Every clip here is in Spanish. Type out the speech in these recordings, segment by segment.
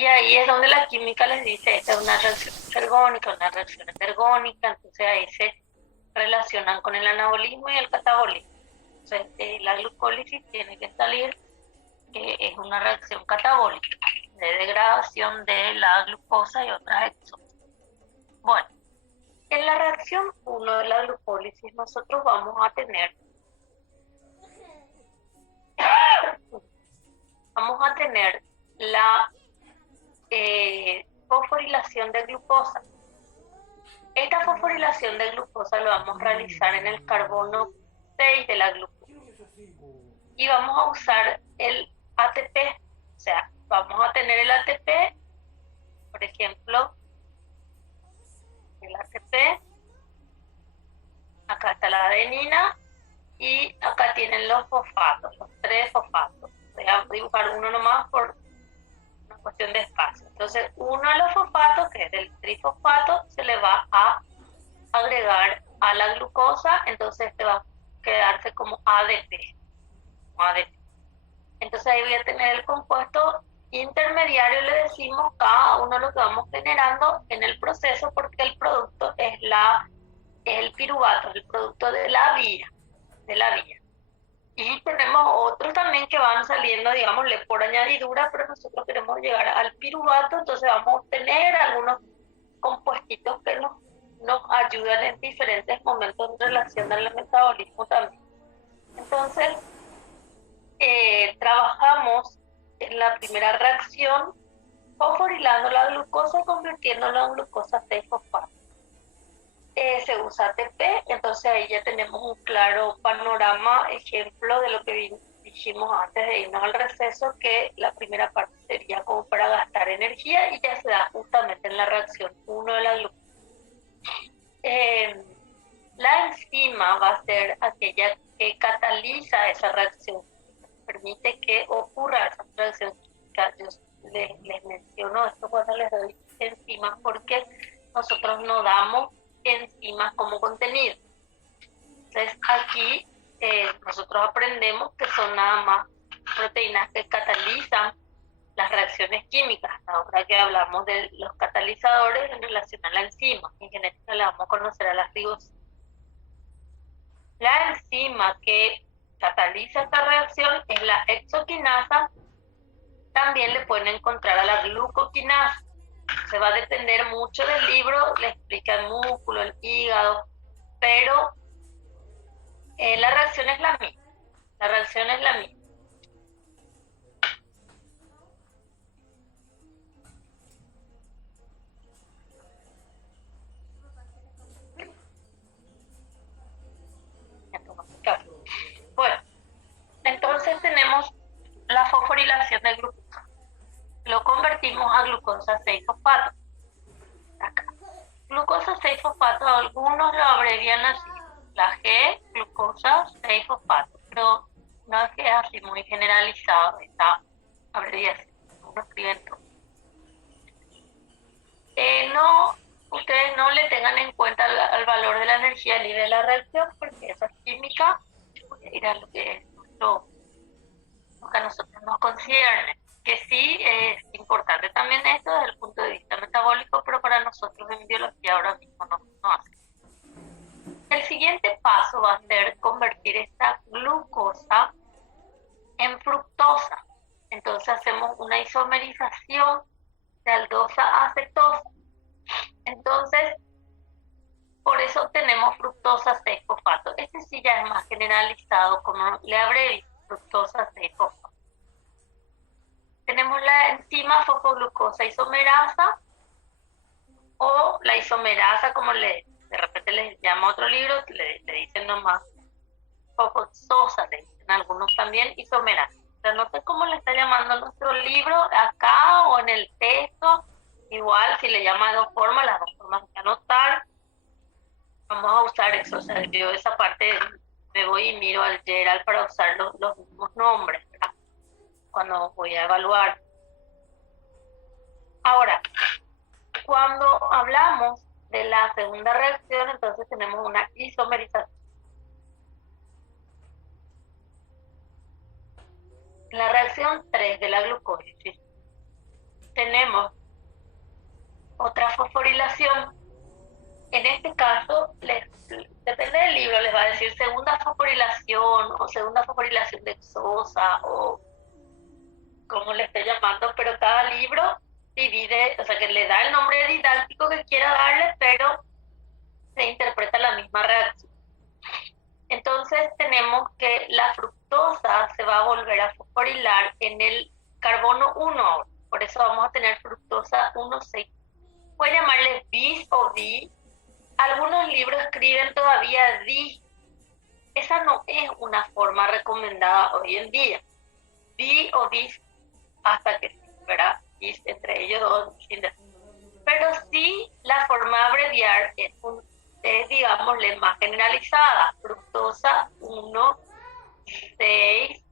Y ahí es donde la química les dice, esta es una reacción ergónica, una reacción endergónica, entonces ahí se relacionan con el anabolismo y el catabolismo. Entonces, la glucólisis tiene que salir, que es una reacción catabólica, de degradación de la glucosa y otras exotas. Bueno, en la reacción 1 de la glucólisis nosotros vamos a tener la fosforilación de glucosa. Esta fosforilación de glucosa lo vamos a realizar en el carbono 6 de la glucosa. Y vamos a usar el ATP, o sea, vamos a tener el ATP, por ejemplo, el ATP, acá está la adenina y acá tienen los fosfatos, los 3 fosfatos. Voy a dibujar uno nomás por una cuestión de espacio. Entonces, uno de los fosfatos, que es el trifosfato, se le va a agregar a la glucosa, entonces este va a quedarse como ADP. Entonces ahí voy a tener el compuesto intermediario, le decimos cada uno lo que vamos generando en el proceso, porque el producto es el piruvato, el producto de la vía. Y tenemos otros también que van saliendo, digámosle, por añadidura, pero nosotros queremos llegar al piruvato, entonces vamos a obtener algunos compuestitos que nos ayudan en diferentes momentos en relación al metabolismo también. Entonces, trabajamos en la primera reacción fosforilando la glucosa y convirtiéndola en glucosa 6-fosfato. Se usa ATP, entonces ahí ya tenemos un claro panorama, ejemplo de lo que dijimos antes de irnos al receso, que la primera parte sería como para gastar energía y ya se da justamente en la reacción 1 de la glucosa. La enzima va a ser aquella que cataliza esa reacción, permite que ocurra esa reacción química. Yo les menciono esto cuando les doy enzimas porque nosotros no damos enzimas como contenido. Entonces aquí nosotros aprendemos que son nada más proteínas que catalizan las reacciones químicas. Ahora que hablamos de los catalizadores en relación a la enzima, en genética le vamos a conocer a las ribosinas. La enzima que cataliza esta reacción es la hexoquinasa. También le pueden encontrar a la glucoquinasa. Se va a depender mucho del libro, le explica el músculo, el hígado, pero la reacción es la misma. La reacción es la misma. Bueno, entonces tenemos la fosforilación de glucosa. Lo convertimos a glucosa 6-fosfato. Acá. Glucosa 6-fosfato, algunos lo abrevian así. La G, glucosa 6-fosfato, pero no es que es así muy generalizado esta abreviación. Uno escriben todo. Ustedes no le tengan en cuenta el valor de la energía libre de la reacción, porque esa es química. Voy a ir a lo que es lo que a nosotros nos concierne. Que sí es importante también esto desde el punto de vista metabólico, pero para nosotros en biología ahora mismo no hace. El siguiente paso va a ser convertir esta glucosa en fructosa. Entonces hacemos una isomerización de aldosa a acetosa. Entonces, por eso tenemos fructosa 6-fosfato. Este sí ya es más generalizado, como le abrevié, fructosa 6-fosfato. Tenemos la enzima fosfoglucosa isomerasa o la isomerasa, como de repente les llama otro libro, le dicen nomás fosfoxosa, le dicen algunos también isomerasa. O sea, no sé cómo le está llamando nuestro libro acá o en el texto. Igual, si le llama de dos formas, las dos formas hay que anotar. Vamos a usar eso, o sea, yo esa parte me voy y miro al Gerald para usar los mismos nombres, ¿verdad? Cuando voy a evaluar. Ahora, cuando hablamos de la segunda reacción, entonces tenemos una isomerización. La reacción 3 de la glucólisis tenemos otra fosforilación. En este caso, depende del libro, les va a decir segunda fosforilación o segunda fosforilación dexosa o como le esté llamando, pero cada libro divide, o sea, que le da el nombre didáctico que quiera darle, pero se interpreta la misma reacción. Entonces tenemos que la fructosa se va a volver a fosforilar en el carbono 1, por eso vamos a tener fructosa 1,6. Puede llamarle bis o di. Algunos libros escriben todavía di. Esa no es una forma recomendada hoy en día. Di o dis, hasta que ¿verdad? Dis entre ellos dos. Pero sí, la forma de abreviar es digámosle, más generalizada. Fructosa 1,6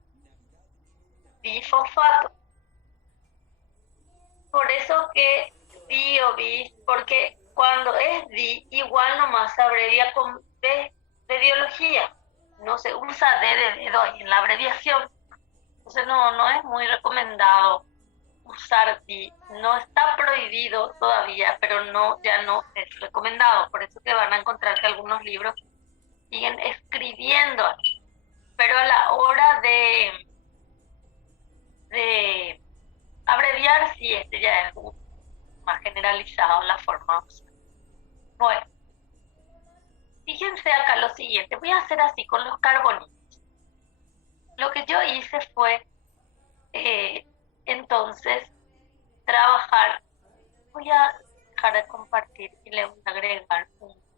bifosfato. Por eso que di o bis, porque cuando es di, igual nomás se abrevia con D de biología. No se usa D de dedo ahí en la abreviación. Entonces no es muy recomendado usar di. No está prohibido todavía, pero ya no es recomendado. Por eso que van a encontrar que algunos libros siguen escribiendo aquí. Pero a la hora de abreviar, sí, ya es más generalizado la forma. Bueno, fíjense acá lo siguiente. Voy a hacer así con los carbonitos. Lo que yo hice fue, entonces, trabajar. Voy a dejar de compartir y le voy a agregar un.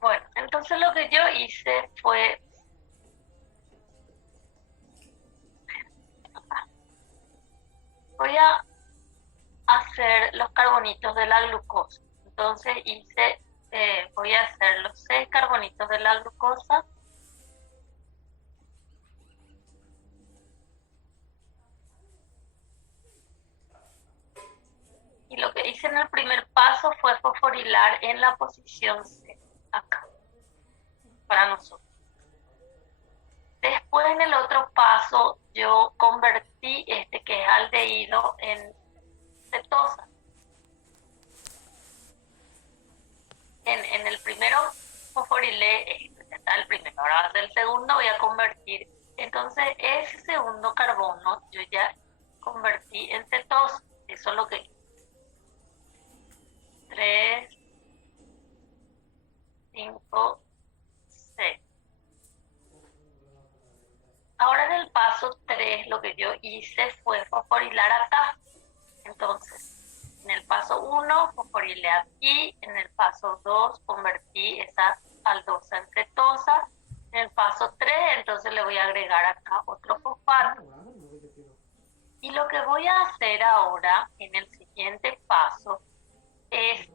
Bueno, entonces lo que yo hice fue voy a hacer los carbonitos de la glucosa. Entonces voy a hacer los 6 carbonitos de la glucosa. Y lo que hice en el primer paso fue fosforilar en la posición C, acá, para nosotros. Después en el otro paso yo convertí que es aldehído en cetosa. En el primero fosforilé, está el primero, ahora del segundo voy a convertir. Entonces ese segundo carbono yo ya convertí en cetosa. Eso es lo que 3, 5, 6. Ahora en el paso 3 lo que yo hice fue fosforilar acá. Entonces, en el paso 1 fosforilé aquí, en el paso 2 convertí esa aldosa en cetosa, en el paso 3 entonces le voy a agregar acá otro fosfato. Y lo que voy a hacer ahora en el siguiente paso es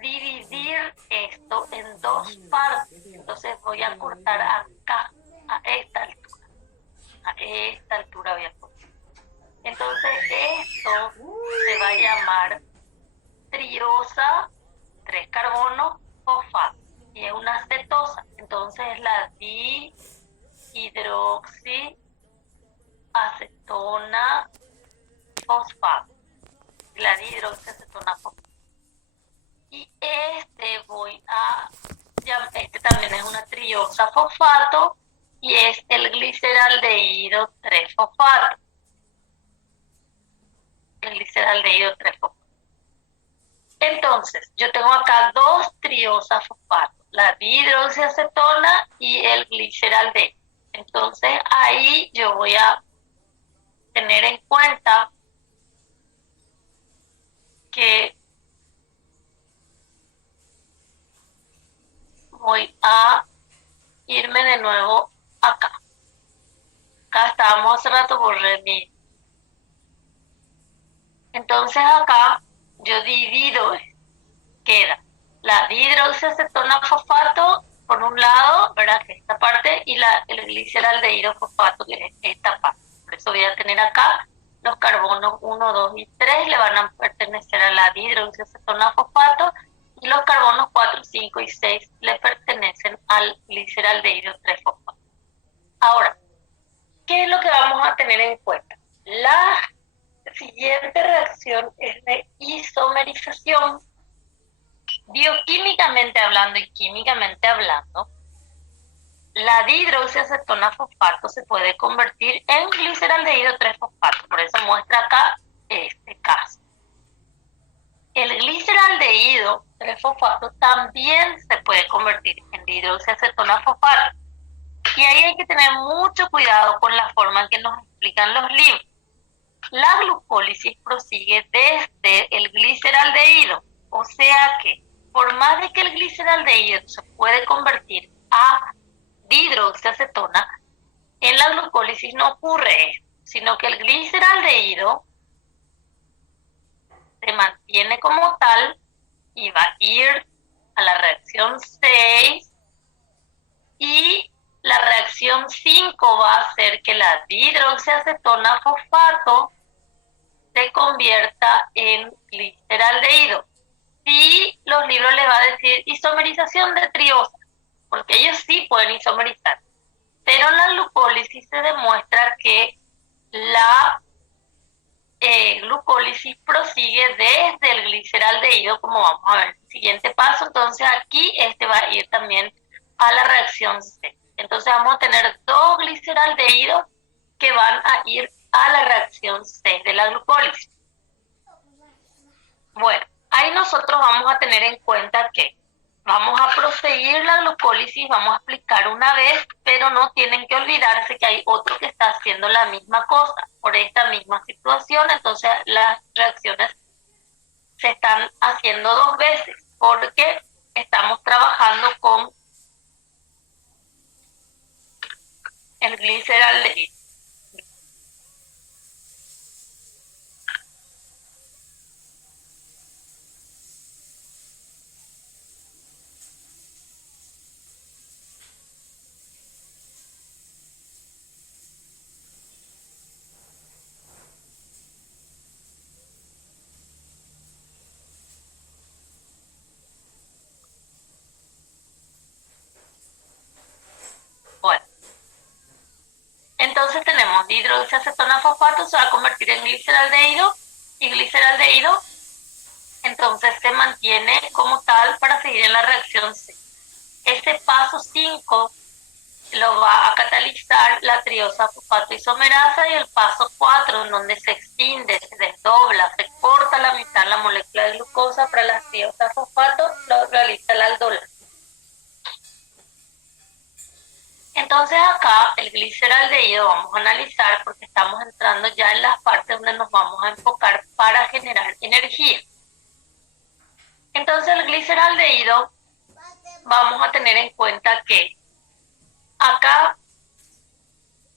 dividir esto en 2 partes. Entonces voy a cortar acá, a esta altura. A esta altura voy a cortar. Entonces esto se va a llamar triosa, 3 carbonos, fosfato. Y es una cetosa. Entonces es la dihidroxiacetona fosfato. La dihidroxiacetona fosfato. Y este también es una triosa fosfato y es el gliceraldehído 3-fosfato. El gliceraldehído 3-fosfato. Entonces, yo tengo acá 2 triosas fosfato, la dihidroxiacetona y el gliceraldehído. Entonces, ahí yo voy a tener en cuenta que voy a irme de nuevo acá. Acá estábamos hace rato, borré mi Entonces acá yo divido, queda la dihidroxiacetona fosfato por un lado, ¿verdad? Que es esta parte, y el gliceraldehído fosfato, que es esta parte. Por eso voy a tener acá los carbonos 1, 2 y 3 le van a pertenecer a la dihidroxiacetona fosfato, y los carbonos 4, 5 y 6 le pertenecen al gliceraldehído 3 fosfato. Ahora, ¿qué es lo que vamos a tener en cuenta? La siguiente reacción es de isomerización. Bioquímicamente hablando y químicamente hablando, la dihidroxiacetona fosfato se puede convertir en gliceraldehído 3-fosfato. Por eso muestra acá este caso. El gliceraldehído 3-fosfato también se puede convertir en dihidroxiacetona fosfato. Y ahí hay que tener mucho cuidado con la forma en que nos explican los libros. La glucólisis prosigue desde el gliceraldehído, o sea que por más de que el gliceraldehído se puede convertir a dihidroxiacetona, en la glucólisis no ocurre esto, sino que el gliceraldehído se mantiene como tal y va a ir a la reacción 6 y la reacción 5 va a hacer que la dihidroxiacetona fosfato se convierta en gliceraldehído. Sí, los libros les va a decir isomerización de triosa, porque ellos sí pueden isomerizar. Pero en la glucólisis se demuestra que la glucólisis prosigue desde el gliceraldehído, como vamos a ver en el siguiente paso. Entonces aquí este va a ir también a la reacción C. Entonces vamos a tener dos gliceraldehídos que van a ir a la reacción C de la glucólisis. Bueno, ahí nosotros vamos a tener en cuenta que vamos a proseguir la glucólisis, vamos a explicar una vez, pero no tienen que olvidarse que hay otro que está haciendo la misma cosa por esta misma situación. Entonces las reacciones se están haciendo dos veces porque estamos trabajando con el gliceraldehído. Bueno, entonces tenemos dihidroxiacetona fosfato se va a convertir en gliceraldehído y gliceraldehído entonces se mantiene como tal para seguir en la reacción C. Este paso 5 lo va a catalizar la triosa fosfato isomerasa, y el paso 4, en donde se extiende, se desdobla, se corta la mitad la molécula de glucosa para la triosa fosfato, lo realiza el aldolado. Entonces acá el gliceraldehído vamos a analizar porque estamos entrando ya en las partes donde nos vamos a enfocar para generar energía. Entonces el gliceraldehído vamos a tener en cuenta que acá,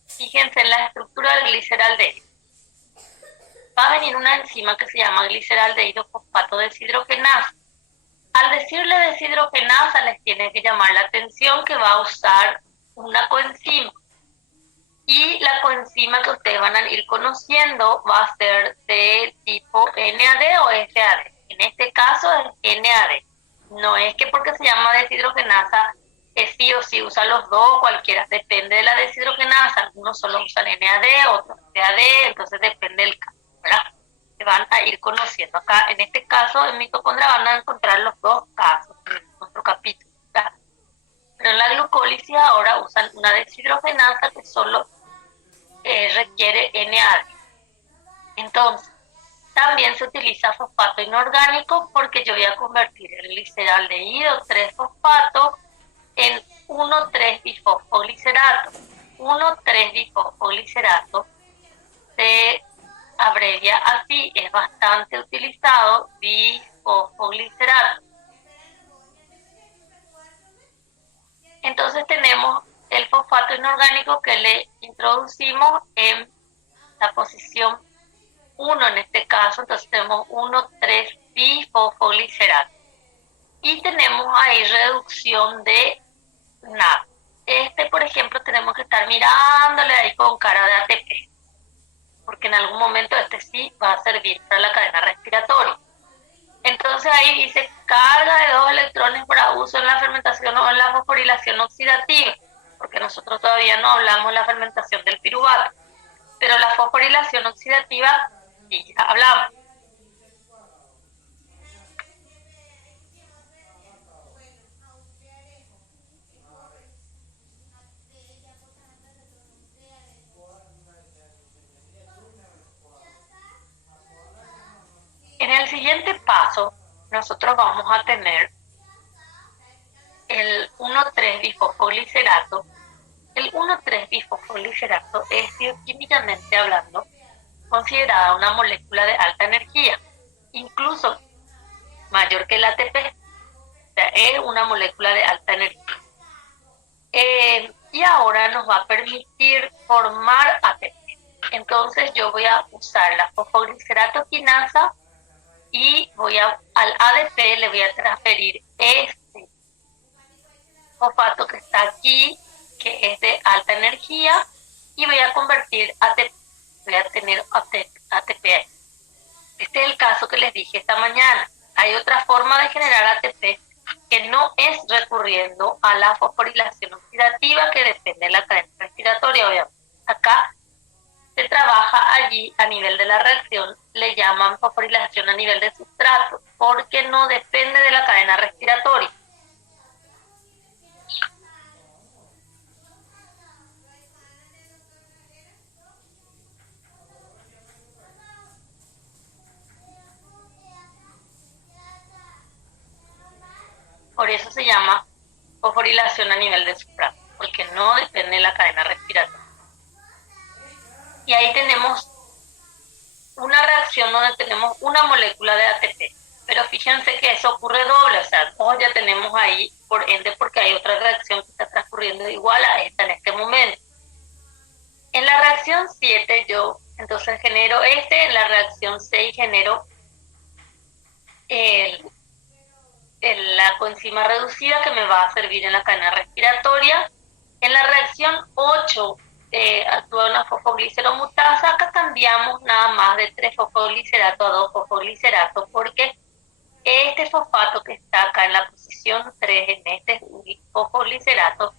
fíjense en la estructura del gliceraldehído, va a venir una enzima que se llama gliceraldehído fosfato deshidrogenasa. Al decirle deshidrogenasa les tiene que llamar la atención que va a usar una coenzima, y la coenzima que ustedes van a ir conociendo va a ser de tipo NAD o SAD. En este caso es NAD. No es que porque se llama deshidrogenasa sí o sí usa los dos, cualquiera, depende de la deshidrogenasa. Algunos solo usan NAD, otros SAD, entonces depende del caso, ¿verdad? Se van a ir conociendo. Acá, en este caso, en mitocondria van a encontrar los dos casos en nuestro capítulo, ¿verdad? Pero en la glucólisis ahora usan una deshidrogenasa que solo requiere NAD. Entonces, también se utiliza fosfato inorgánico porque yo voy a convertir el gliceraldehído 3-fosfato en 1,3-bifosfoglicerato. 1,3-bifosfoglicerato se abrevia así, es bastante utilizado, bifosfoglicerato. Entonces tenemos el fosfato inorgánico que le introducimos en la posición 1 en este caso, entonces tenemos 1,3-bifosfoglicerate. Y tenemos ahí reducción de NAD. Por ejemplo, tenemos que estar mirándole ahí con cara de ATP, porque en algún momento sí va a servir para la cadena respiratoria. Entonces ahí dice carga de 2 electrones para uso en la fermentación o en la fosforilación oxidativa, porque nosotros todavía no hablamos de la fermentación del piruvato, pero la fosforilación oxidativa sí ya hablamos. En el siguiente paso, nosotros vamos a tener el 1,3-bifosfoglicerato. El 1,3-bifosfoglicerato es bioquímicamente hablando considerada una molécula de alta energía, incluso mayor que el ATP. O sea, es una molécula de alta energía. Y ahora nos va a permitir formar ATP. Entonces yo voy a usar la fosfoglicerato quinasa y al ADP le voy a transferir este fosfato que está aquí, que es de alta energía, y voy a convertir ATP, voy a tener ATP. Este es el caso que les dije esta mañana. Hay otra forma de generar ATP que no es recurriendo a la fosforilación oxidativa, que depende de la cadena respiratoria, obviamente. Acá se trabaja allí a nivel de la reacción, le llaman fosforilación a nivel de sustrato, porque no depende de la cadena respiratoria. Por eso se llama fosforilación a nivel de sustrato, porque no depende de la cadena respiratoria. Y ahí tenemos una reacción donde tenemos una molécula de ATP. Pero fíjense que eso ocurre doble, o sea, ya tenemos ahí, por ende, porque hay otra reacción que está transcurriendo igual a esta en este momento. En la reacción 7 yo entonces genero en la reacción 6 genero la coenzima reducida que me va a servir en la cadena respiratoria. En la reacción 8 actúa una fosfogliceromutasa. Acá cambiamos nada más de 3-fosfoglicerato a 2-fosfoglicerato, porque este fosfato que está acá en la posición 3, en este fosfoglicerato,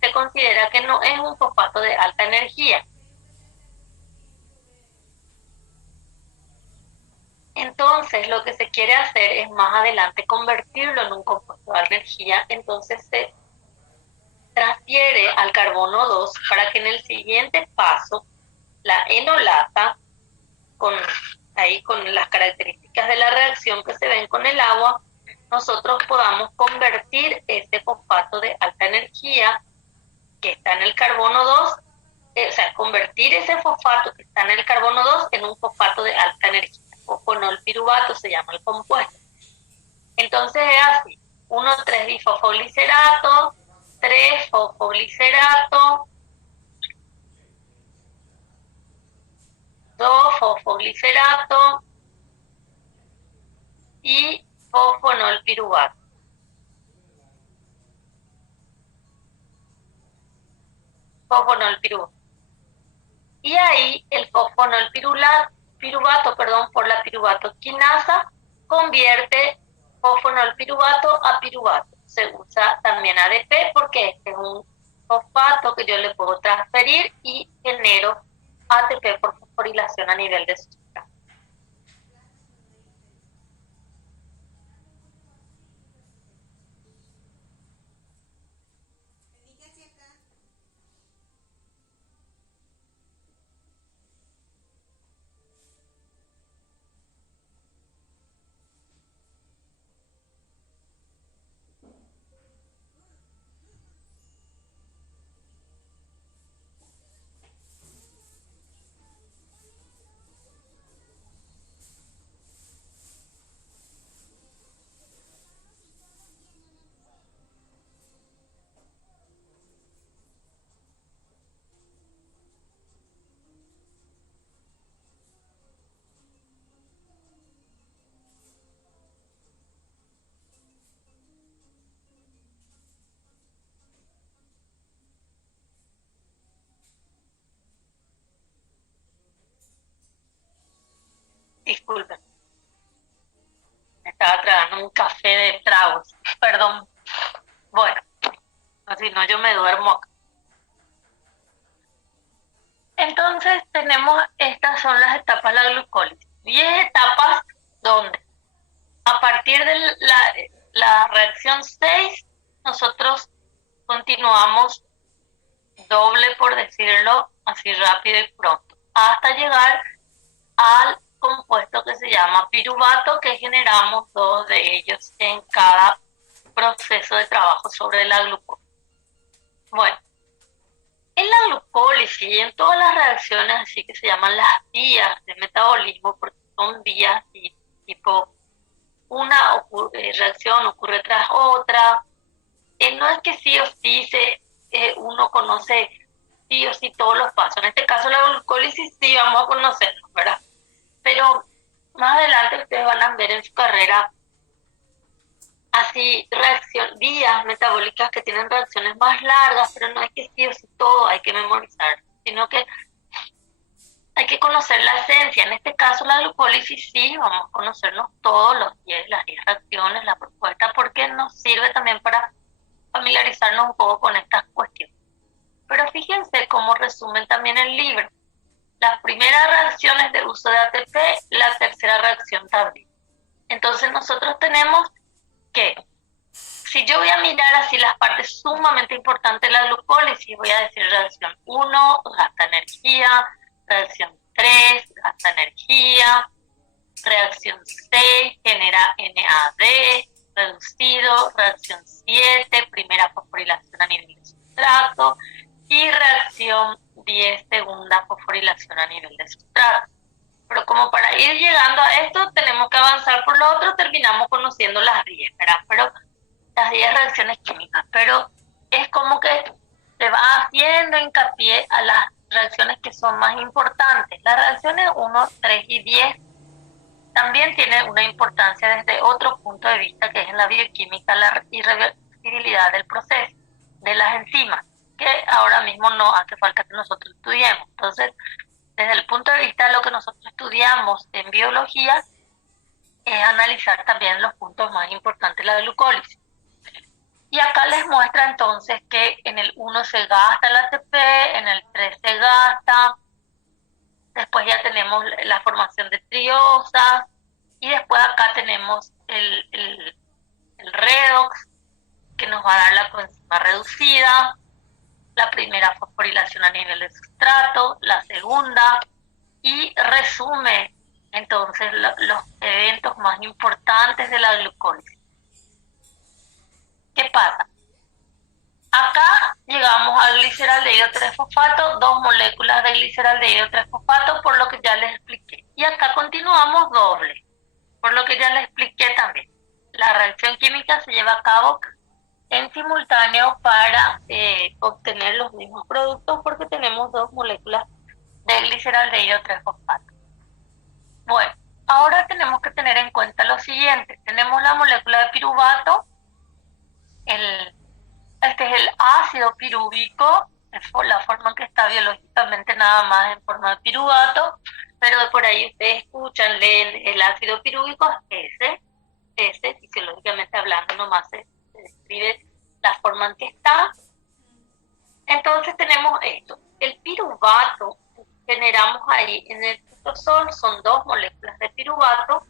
se considera que no es un fosfato de alta energía. Entonces, lo que se quiere hacer es más adelante convertirlo en un compuesto de energía. Entonces se transfiere al carbono 2 para que en el siguiente paso la enolata, con las características de la reacción que se ven con el agua, nosotros podamos convertir ese fosfato de alta energía que está en el carbono 2, convertir ese fosfato que está en el carbono 2 en un fosfato de alta energía. Fosfonol piruvato se llama el compuesto. Entonces es así: 1,3-bifosfoglicerato, 3-fosfoglicerato, 2-fosfoglicerato y fosfonol piruvato. Fosfonol piruvato. Y ahí el fosfonol piruvato, por la piruvato quinasa, convierte fosfonol piruvato a piruvato. Se usa también ADP porque este es un fosfato que yo le puedo transferir y genero ATP por fosforilación a nivel de sustrato. Disculpen, me estaba tragando un café de tragos. Perdón. Bueno, si no yo me duermo acá. Entonces tenemos, estas son las etapas de la glucólisis. 10 etapas donde a partir de la reacción 6 nosotros continuamos doble, por decirlo así rápido y pronto, hasta llegar al compuesto que se llama piruvato, que generamos 2 de ellos en cada proceso de trabajo sobre la glucosa. Bueno, en la glucólisis y en todas las reacciones así que se llaman las vías de metabolismo, porque son vías tipo una reacción ocurre tras otra. No es que sí o sí uno conoce sí o sí todos los pasos. En este caso la glucólisis sí vamos a conocerlos, ¿verdad? Pero más adelante ustedes van a ver en su carrera así vías metabólicas que tienen reacciones más largas, pero no es que sí o sí todo hay que memorizar, sino que hay que conocer la esencia. En este caso la glucólisis sí, vamos a conocernos todos las 10 reacciones, la propuesta, porque nos sirve también para familiarizarnos un poco con estas cuestiones. Pero fíjense cómo resumen también el libro. Las primeras reacciones de uso de ATP, la tercera reacción tardía. Entonces nosotros tenemos que, si yo voy a mirar así las partes sumamente importantes de la glucólisis, voy a decir reacción 1, gasta energía, reacción 3, gasta energía, reacción 6, genera NAD reducido, reacción 7, primera fosforilación a nivel de sustrato, y reacción 10, segunda fosforilación a nivel de sustrato. Pero como para ir llegando a esto tenemos que avanzar por lo otro, terminamos conociendo las 10, ¿verdad? Pero las 10 reacciones químicas, pero es como que se va haciendo hincapié a las reacciones que son más importantes. Las reacciones 1, 3 y 10 también tienen una importancia desde otro punto de vista, que es en la bioquímica, la irreversibilidad del proceso, de las enzimas, que ahora mismo no hace falta que nosotros estudiemos. Entonces, desde el punto de vista de lo que nosotros estudiamos en biología, es analizar también los puntos más importantes de la glucólisis. Y acá les muestra entonces que en el 1 se gasta el ATP, en el 3 se gasta, después ya tenemos la formación de triosas, y después acá tenemos el redox, que nos va a dar la coenzima reducida, la primera fosforilación a nivel de sustrato, la segunda, y resume entonces los eventos más importantes de la glucólisis. ¿Qué pasa? Acá llegamos al gliceraldehído 3-fosfato, 2 moléculas de gliceraldehído 3-fosfato, por lo que ya les expliqué. Y acá continuamos doble, por lo que ya les expliqué también. La reacción química se lleva a cabo en simultáneo para obtener los mismos productos, porque tenemos 2 moléculas de gliceraldehído 3-fosfato. Bueno, ahora tenemos que tener en cuenta lo siguiente. Tenemos la molécula de piruvato, este es el ácido pirúvico, es la forma en que está biológicamente nada más en forma de piruvato, pero por ahí ustedes escuchan, leen el ácido pirúvico, ese, fisiológicamente hablando nomás se describe la forma en que está. Entonces tenemos esto, el piruvato generamos ahí en el citosol, son 2 moléculas de piruvato,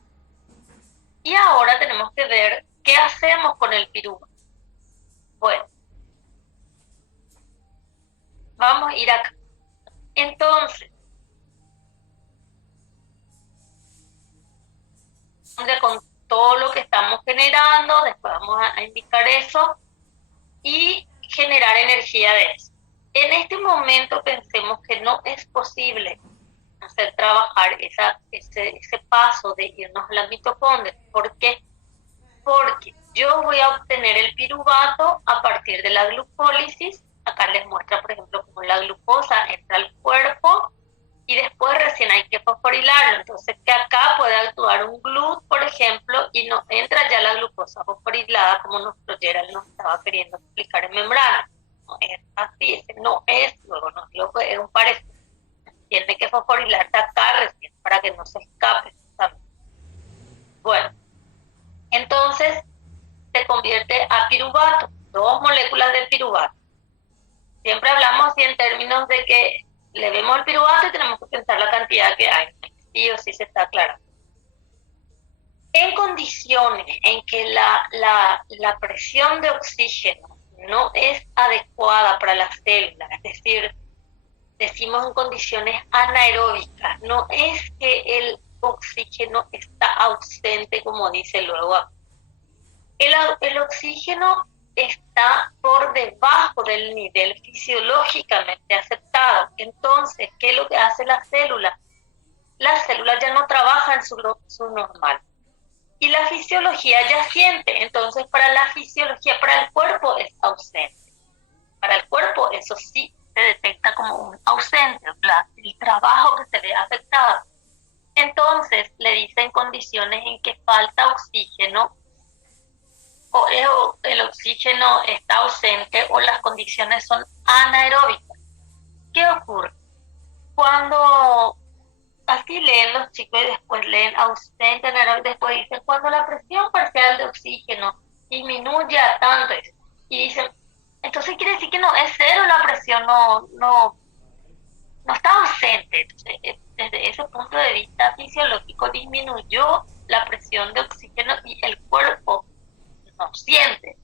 y ahora tenemos que ver qué hacemos con el piruvato. Bueno, vamos a ir acá. Entonces, con todo lo que estamos generando, después vamos a indicar eso y generar energía de eso. En este momento pensemos que no es posible hacer trabajar ese paso de irnos a la mitocondria. ¿Por qué? Porque yo voy a obtener el piruvato a partir de la glucólisis. Acá les muestra, por ejemplo, cómo la glucosa entra al cuerpo y después recién hay que fosforilarlo. Entonces, que acá puede actuar un GLUT, por ejemplo, y no entra ya la glucosa fosforilada como nuestro Gerald nos estaba queriendo explicar en membrana. No es así, ese no es, luego no es un parecido. Tiene que fosforilarse acá recién para que no se escape. piruvato. Siempre hablamos así en términos de que le vemos el piruvato y tenemos que pensar la cantidad que hay. Sí o sí se está aclarando. En condiciones en que la presión de oxígeno no es adecuada para la célula, es decir, decimos en condiciones anaeróbicas, no es que el oxígeno está ausente, como dice luego. El oxígeno está por debajo del nivel fisiológicamente aceptado. Entonces, ¿qué es lo que hace la célula? La célula ya no trabaja en su normal. Y la fisiología ya siente. Entonces, para la fisiología, para el cuerpo es ausente. Para el cuerpo eso sí se detecta como un ausente, el trabajo que se ve afectado. Entonces, le dicen condiciones en que falta oxígeno, o el oxígeno está ausente, o las condiciones son anaeróbicas. ¿Qué ocurre? Cuando así leen los chicos y después leen ausente, anaeróbico, después dicen, cuando la presión parcial de oxígeno disminuye a tanto, y dicen, entonces quiere decir que no es cero la presión, no está ausente. Entonces, desde ese punto de vista fisiológico disminuyó la presión de oxígeno y el cuerpo no siente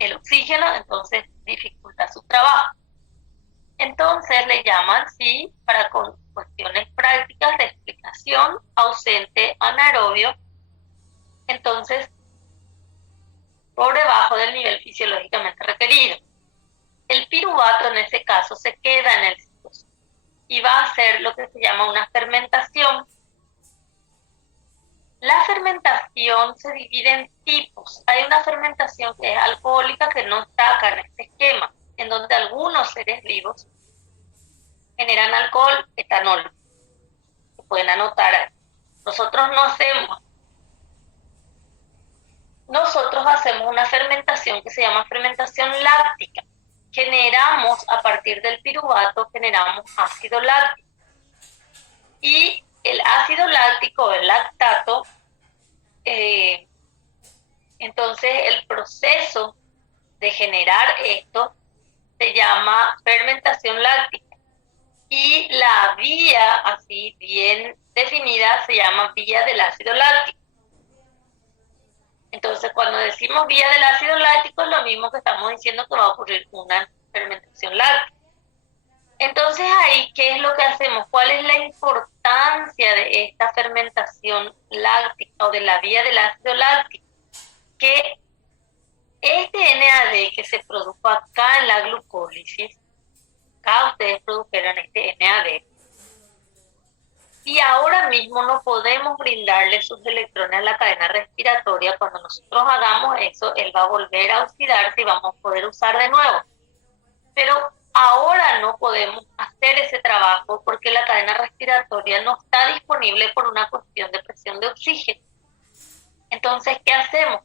el oxígeno, entonces dificulta su trabajo. Entonces le llaman, sí, para cuestiones prácticas de explicación, ausente anaerobio, entonces por debajo del nivel fisiológicamente requerido. El piruvato en ese caso se queda en el citosol y va a hacer lo que se llama una fermentación. La fermentación se divide en tipos. Hay una fermentación que es alcohólica, que no está acá en este esquema, en donde algunos seres vivos generan alcohol, etanol. Se pueden anotar. Nosotros hacemos una fermentación que se llama fermentación láctica. Generamos, a partir del piruvato, generamos ácido láctico. Y el ácido láctico, el lactato, entonces el proceso de generar esto se llama fermentación láctica. Y la vía, así bien definida, se llama vía del ácido láctico. Entonces, cuando decimos vía del ácido láctico, es lo mismo que estamos diciendo que va a ocurrir una fermentación láctica. Entonces, ahí, ¿qué es lo que hacemos? ¿Cuál es la importancia de esta fermentación láctica o de la vía del ácido láctico? Que este NAD que se produjo acá en la glucólisis, acá ustedes produjeron este NAD, y ahora mismo no podemos brindarle sus electrones a la cadena respiratoria. Cuando nosotros hagamos eso, él va a volver a oxidarse y vamos a poder usar de nuevo. Pero ahora no podemos hacer ese trabajo porque la cadena respiratoria no está disponible por una cuestión de presión de oxígeno. Entonces, ¿qué hacemos?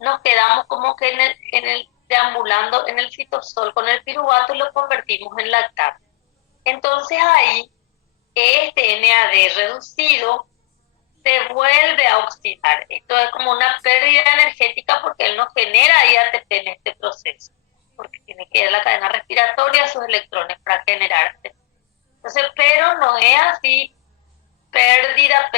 Nos quedamos como que deambulando en el citosol con el piruvato y lo convertimos en lactato. Entonces ahí este NAD reducido se vuelve a oxidar. Esto es como una pérdida energética porque él no genera ATP en este proceso, porque tiene que ir a la cadena respiratoria sus electrones para generarse. Entonces, pero no es así pérdida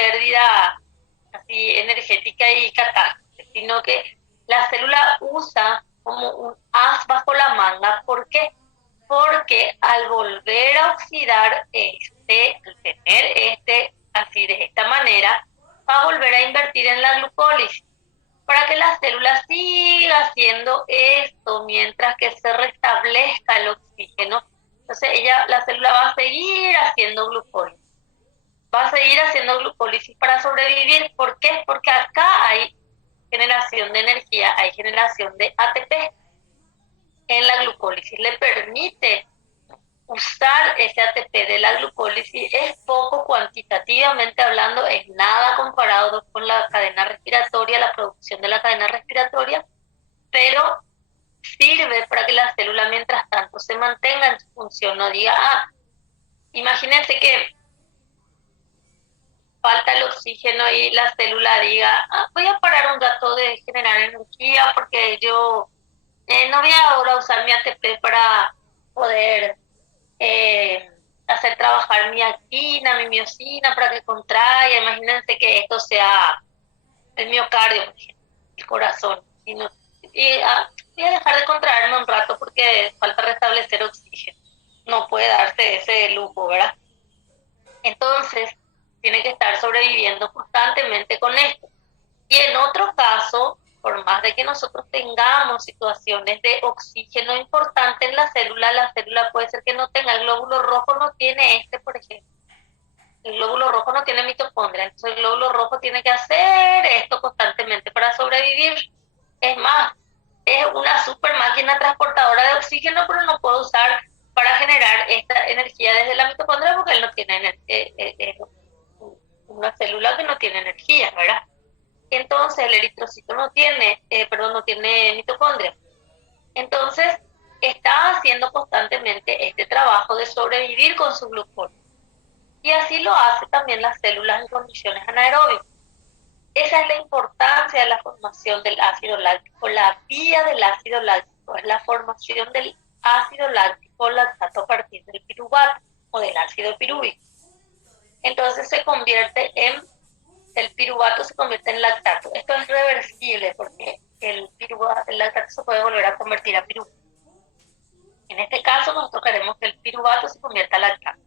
así energética y catástrofe, sino que la célula usa como un as bajo la manga. ¿Por qué? Porque al volver a oxidar al tener así de esta manera, va a volver a invertir en la glucólisis para que la célula siga haciendo esto mientras que se restablezca el oxígeno. Entonces la célula va a seguir haciendo glucólisis. Va a seguir haciendo glucólisis para sobrevivir. ¿Por qué? Porque acá hay generación de energía, hay generación de ATP. En la glucólisis le permite usar ese ATP de la glucólisis. Es poco cuantitativamente hablando, es nada comparado con la cadena respiratoria, la producción de la cadena respiratoria, pero sirve para que la célula mientras tanto se mantenga en su función, no diga, imagínense que falta el oxígeno y la célula diga, voy a parar un rato de generar energía porque yo no voy ahora a usar mi ATP para poder hacer trabajar mi actina, mi miocina para que contraiga. Imagínense que esto sea el miocardio, por ejemplo, el corazón. Voy a dejar de contraerme un rato porque falta restablecer oxígeno. No puede darse ese lujo, ¿verdad? Entonces, tiene que estar sobreviviendo constantemente con esto. Y en otro caso, por más de que nosotros tengamos situaciones de oxígeno importante en la célula puede ser que no tenga, el glóbulo rojo no tiene por ejemplo. El glóbulo rojo no tiene mitocondria, entonces el glóbulo rojo tiene que hacer esto constantemente para sobrevivir. Es más, es una super máquina transportadora de oxígeno, pero no puede usar para generar esta energía desde la mitocondria porque él no tiene una célula que no tiene energía, ¿verdad? Entonces el eritrocito no tiene mitocondria. Entonces está haciendo constantemente este trabajo de sobrevivir con su glucosa. Y así lo hace también las células en condiciones anaeróbicas. Esa es la importancia de la formación del ácido láctico. La vía del ácido láctico es la formación del ácido láctico lactato a partir del piruvato o del ácido pirúvico. Entonces el piruvato se convierte en lactato. Esto es reversible porque el lactato se puede volver a convertir a piruvato. En este caso nosotros queremos que el piruvato se convierta en lactato.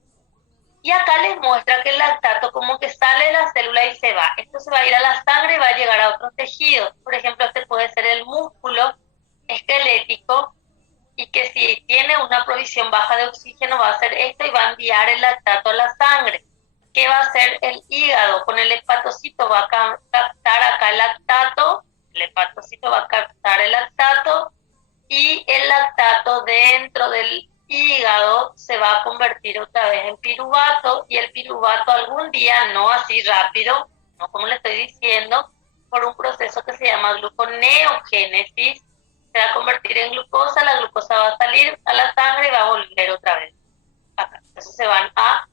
Y acá les muestra que el lactato como que sale de la célula y se va. Esto se va a ir a la sangre y va a llegar a otros tejidos. Por ejemplo, este puede ser el músculo esquelético y que si tiene una provisión baja de oxígeno va a hacer esto y va a enviar el lactato a la sangre. ¿Qué va a hacer el hígado? Con el hepatocito va a captar acá el lactato, el hepatocito va a captar el lactato y el lactato dentro del hígado se va a convertir otra vez en piruvato y el piruvato algún día, no así rápido, no como le estoy diciendo, por un proceso que se llama gluconeogénesis, se va a convertir en glucosa, la glucosa va a salir a la sangre y va a volver otra vez acá. Entonces se van a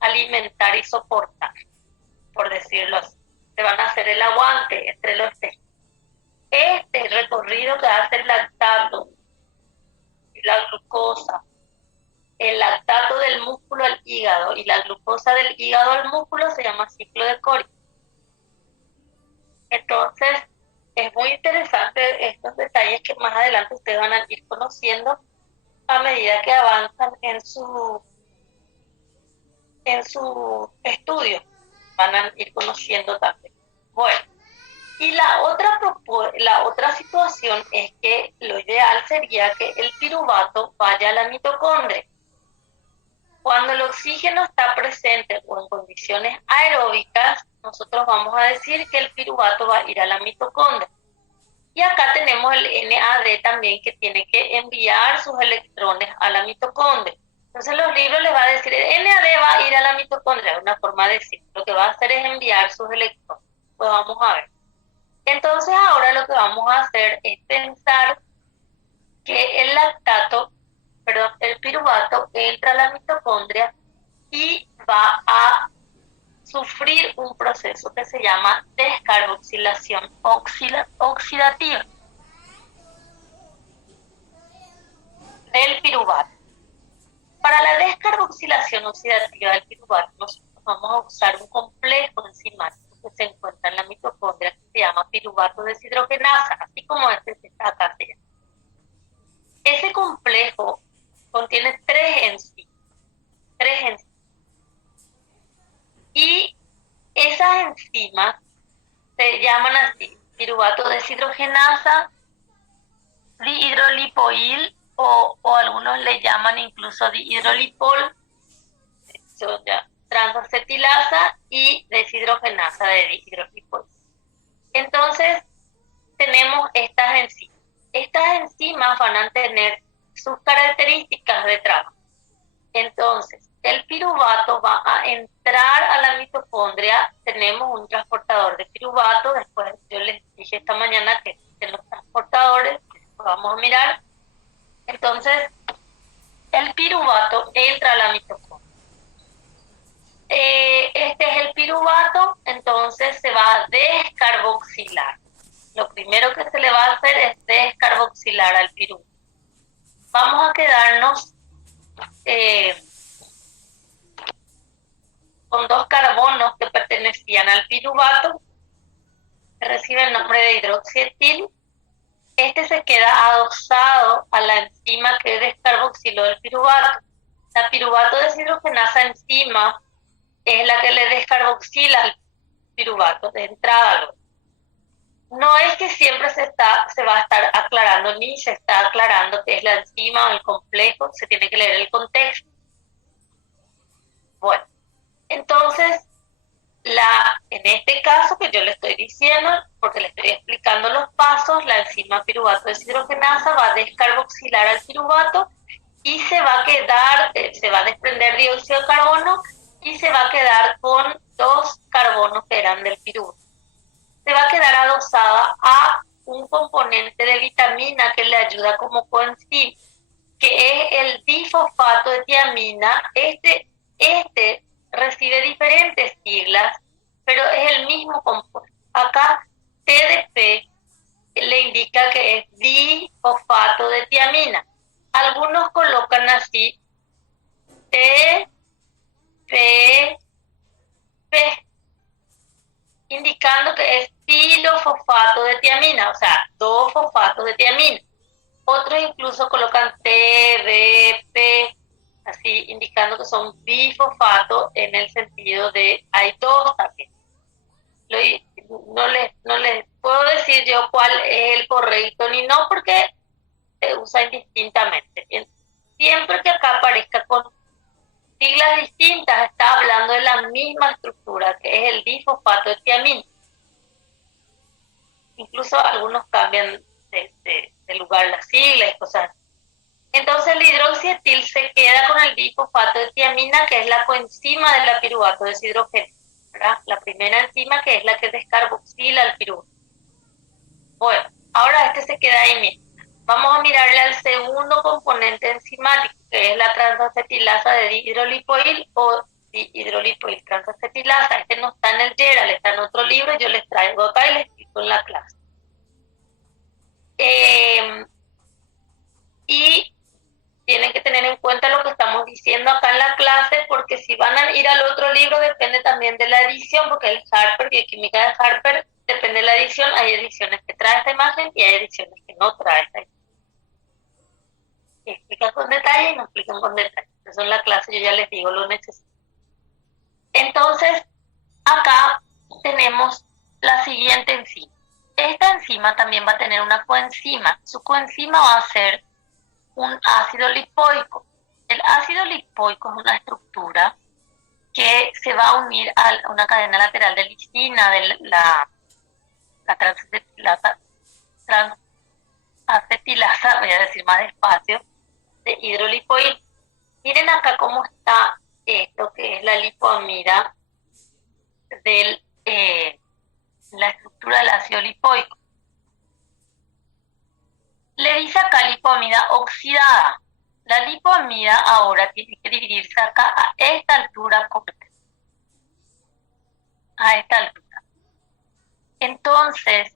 alimentar y soportar, por decirlo así. Se van a hacer el aguante entre los tejidos. Este recorrido que hace el lactato y la glucosa, el lactato del músculo al hígado y la glucosa del hígado al músculo se llama ciclo de Cori. Entonces, es muy interesante estos detalles que más adelante ustedes van a ir conociendo a medida que avanzan en su estudio. Van a ir conociendo también. Bueno, y la otra situación es que lo ideal sería que el piruvato vaya a la mitocondria. Cuando el oxígeno está presente o en condiciones aeróbicas, nosotros vamos a decir que el piruvato va a ir a la mitocondria. Y acá tenemos el NAD también que tiene que enviar sus electrones a la mitocondria. Entonces los libros les va a decir, el NAD va a ir a la mitocondria, es una forma de decir, lo que va a hacer es enviar sus electrones. Pues vamos a ver. Entonces ahora lo que vamos a hacer es pensar que el piruvato entra a la mitocondria y va a sufrir un proceso que se llama descarboxilación oxidativa del piruvato. Para la descarboxilación oxidativa del piruvato nosotros vamos a usar un complejo enzimático que se encuentra en la mitocondria que se llama piruvato deshidrogenasa, así como este que está acá. Ese complejo contiene tres enzimas. Y esas enzimas se llaman así, piruvato deshidrogenasa, dihidrolipoil o algunos le llaman incluso dihidrolipol, transacetilasa y deshidrogenasa de dihidrolipol. Entonces, tenemos estas enzimas. Estas enzimas van a tener sus características de trabajo. Entonces, el piruvato va a entrar a la mitocondria. Tenemos un transportador de piruvato. Después yo les dije esta mañana que existen los transportadores. Vamos a mirar. Entonces, el piruvato entra a la mitocondria. Este es el piruvato, entonces se va a descarboxilar. Lo primero que se le va a hacer es descarboxilar descarboxilar al piruvato. Vamos a quedarnos con 2 carbonos que pertenecían al piruvato, que recibe el nombre de hidroxietil. Este se queda adosado a la enzima que descarboxiló el piruvato. La piruvato deshidrogenasa enzima es la que le descarboxila al piruvato de entrada. No es que siempre se va a estar aclarando, ni se está aclarando qué es la enzima o el complejo, se tiene que leer el contexto. Bueno, entonces, en este caso que yo le estoy diciendo, porque le estoy explicando los pasos, la enzima piruvato deshidrogenasa va a descarboxilar al piruvato y se va a desprender dióxido de carbono y se va a quedar con 2 carbonos que eran del piruvato. Se va a quedar adosada a un componente de vitamina que le ayuda como coenzima, que es el difosfato de tiamina. Este recibe diferentes siglas, pero es el mismo compuesto. Acá TDP le indica que es difosfato de tiamina. Algunos colocan así TPP, indicando que es tilofosfato de tiamina, o sea, 2 fosfatos de tiamina. Otros incluso colocan TBP, así indicando que son bifosfatos en el sentido de hay 2 también. No les puedo decir yo cuál es el correcto ni no, porque se usa indistintamente. Siempre que acá aparezca con siglas distintas, está hablando de la misma estructura, que es el difosfato de tiamina. Incluso algunos cambian de lugar las siglas y cosas. Entonces el hidroxietil se queda con el difosfato de tiamina, que es la coenzima de la piruvato deshidrogenasa, ¿verdad? La primera enzima, que es la que descarboxila el piruvato. Bueno, ahora se queda ahí mismo. Vamos a mirarle al segundo componente enzimático, que es la transacetilasa de dihidrolipoil o dihidrolipoil transacetilasa. Este no está en el GERAL, está en otro libro, yo les traigo acá y les explico en la clase. Y tienen que tener en cuenta lo que estamos diciendo acá en la clase, porque si van a ir al otro libro depende también de la edición, porque el Harper, Bioquímica de Harper, depende de la edición. Hay ediciones que trae esta imagen y hay ediciones que no trae esta imagen. Explican con detalle y no explican con detalle. Eso en la clase yo ya les digo lo necesito. Entonces, acá tenemos la siguiente enzima. Esta enzima también va a tener una coenzima. Su coenzima va a ser un ácido lipoico. El ácido lipoico es una estructura que se va a unir a una cadena lateral de lisina, de la transacetilasa, voy a decir más despacio, de hidrolipoil. Miren acá cómo está esto, que es la lipoamida de la estructura del ácido lipoico. Le dice acá lipoamida oxidada. La lipoamida ahora tiene que dividirse acá a esta altura, a esta altura. Entonces,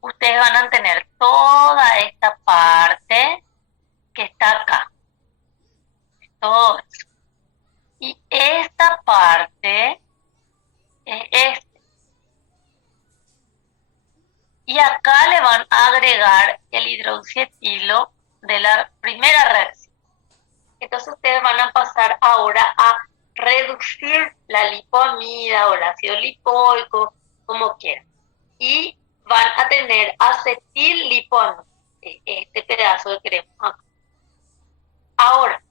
ustedes van a tener toda esta parte que está acá. Todo eso. Y esta parte es esta. Y acá le van a agregar el hidroxietilo de la primera reacción. Entonces ustedes van a pasar ahora a reducir la lipoamida o el ácido lipoico, como quieran. Y van a tener acetil lipoamida, este pedazo que queremos acá. Ahora,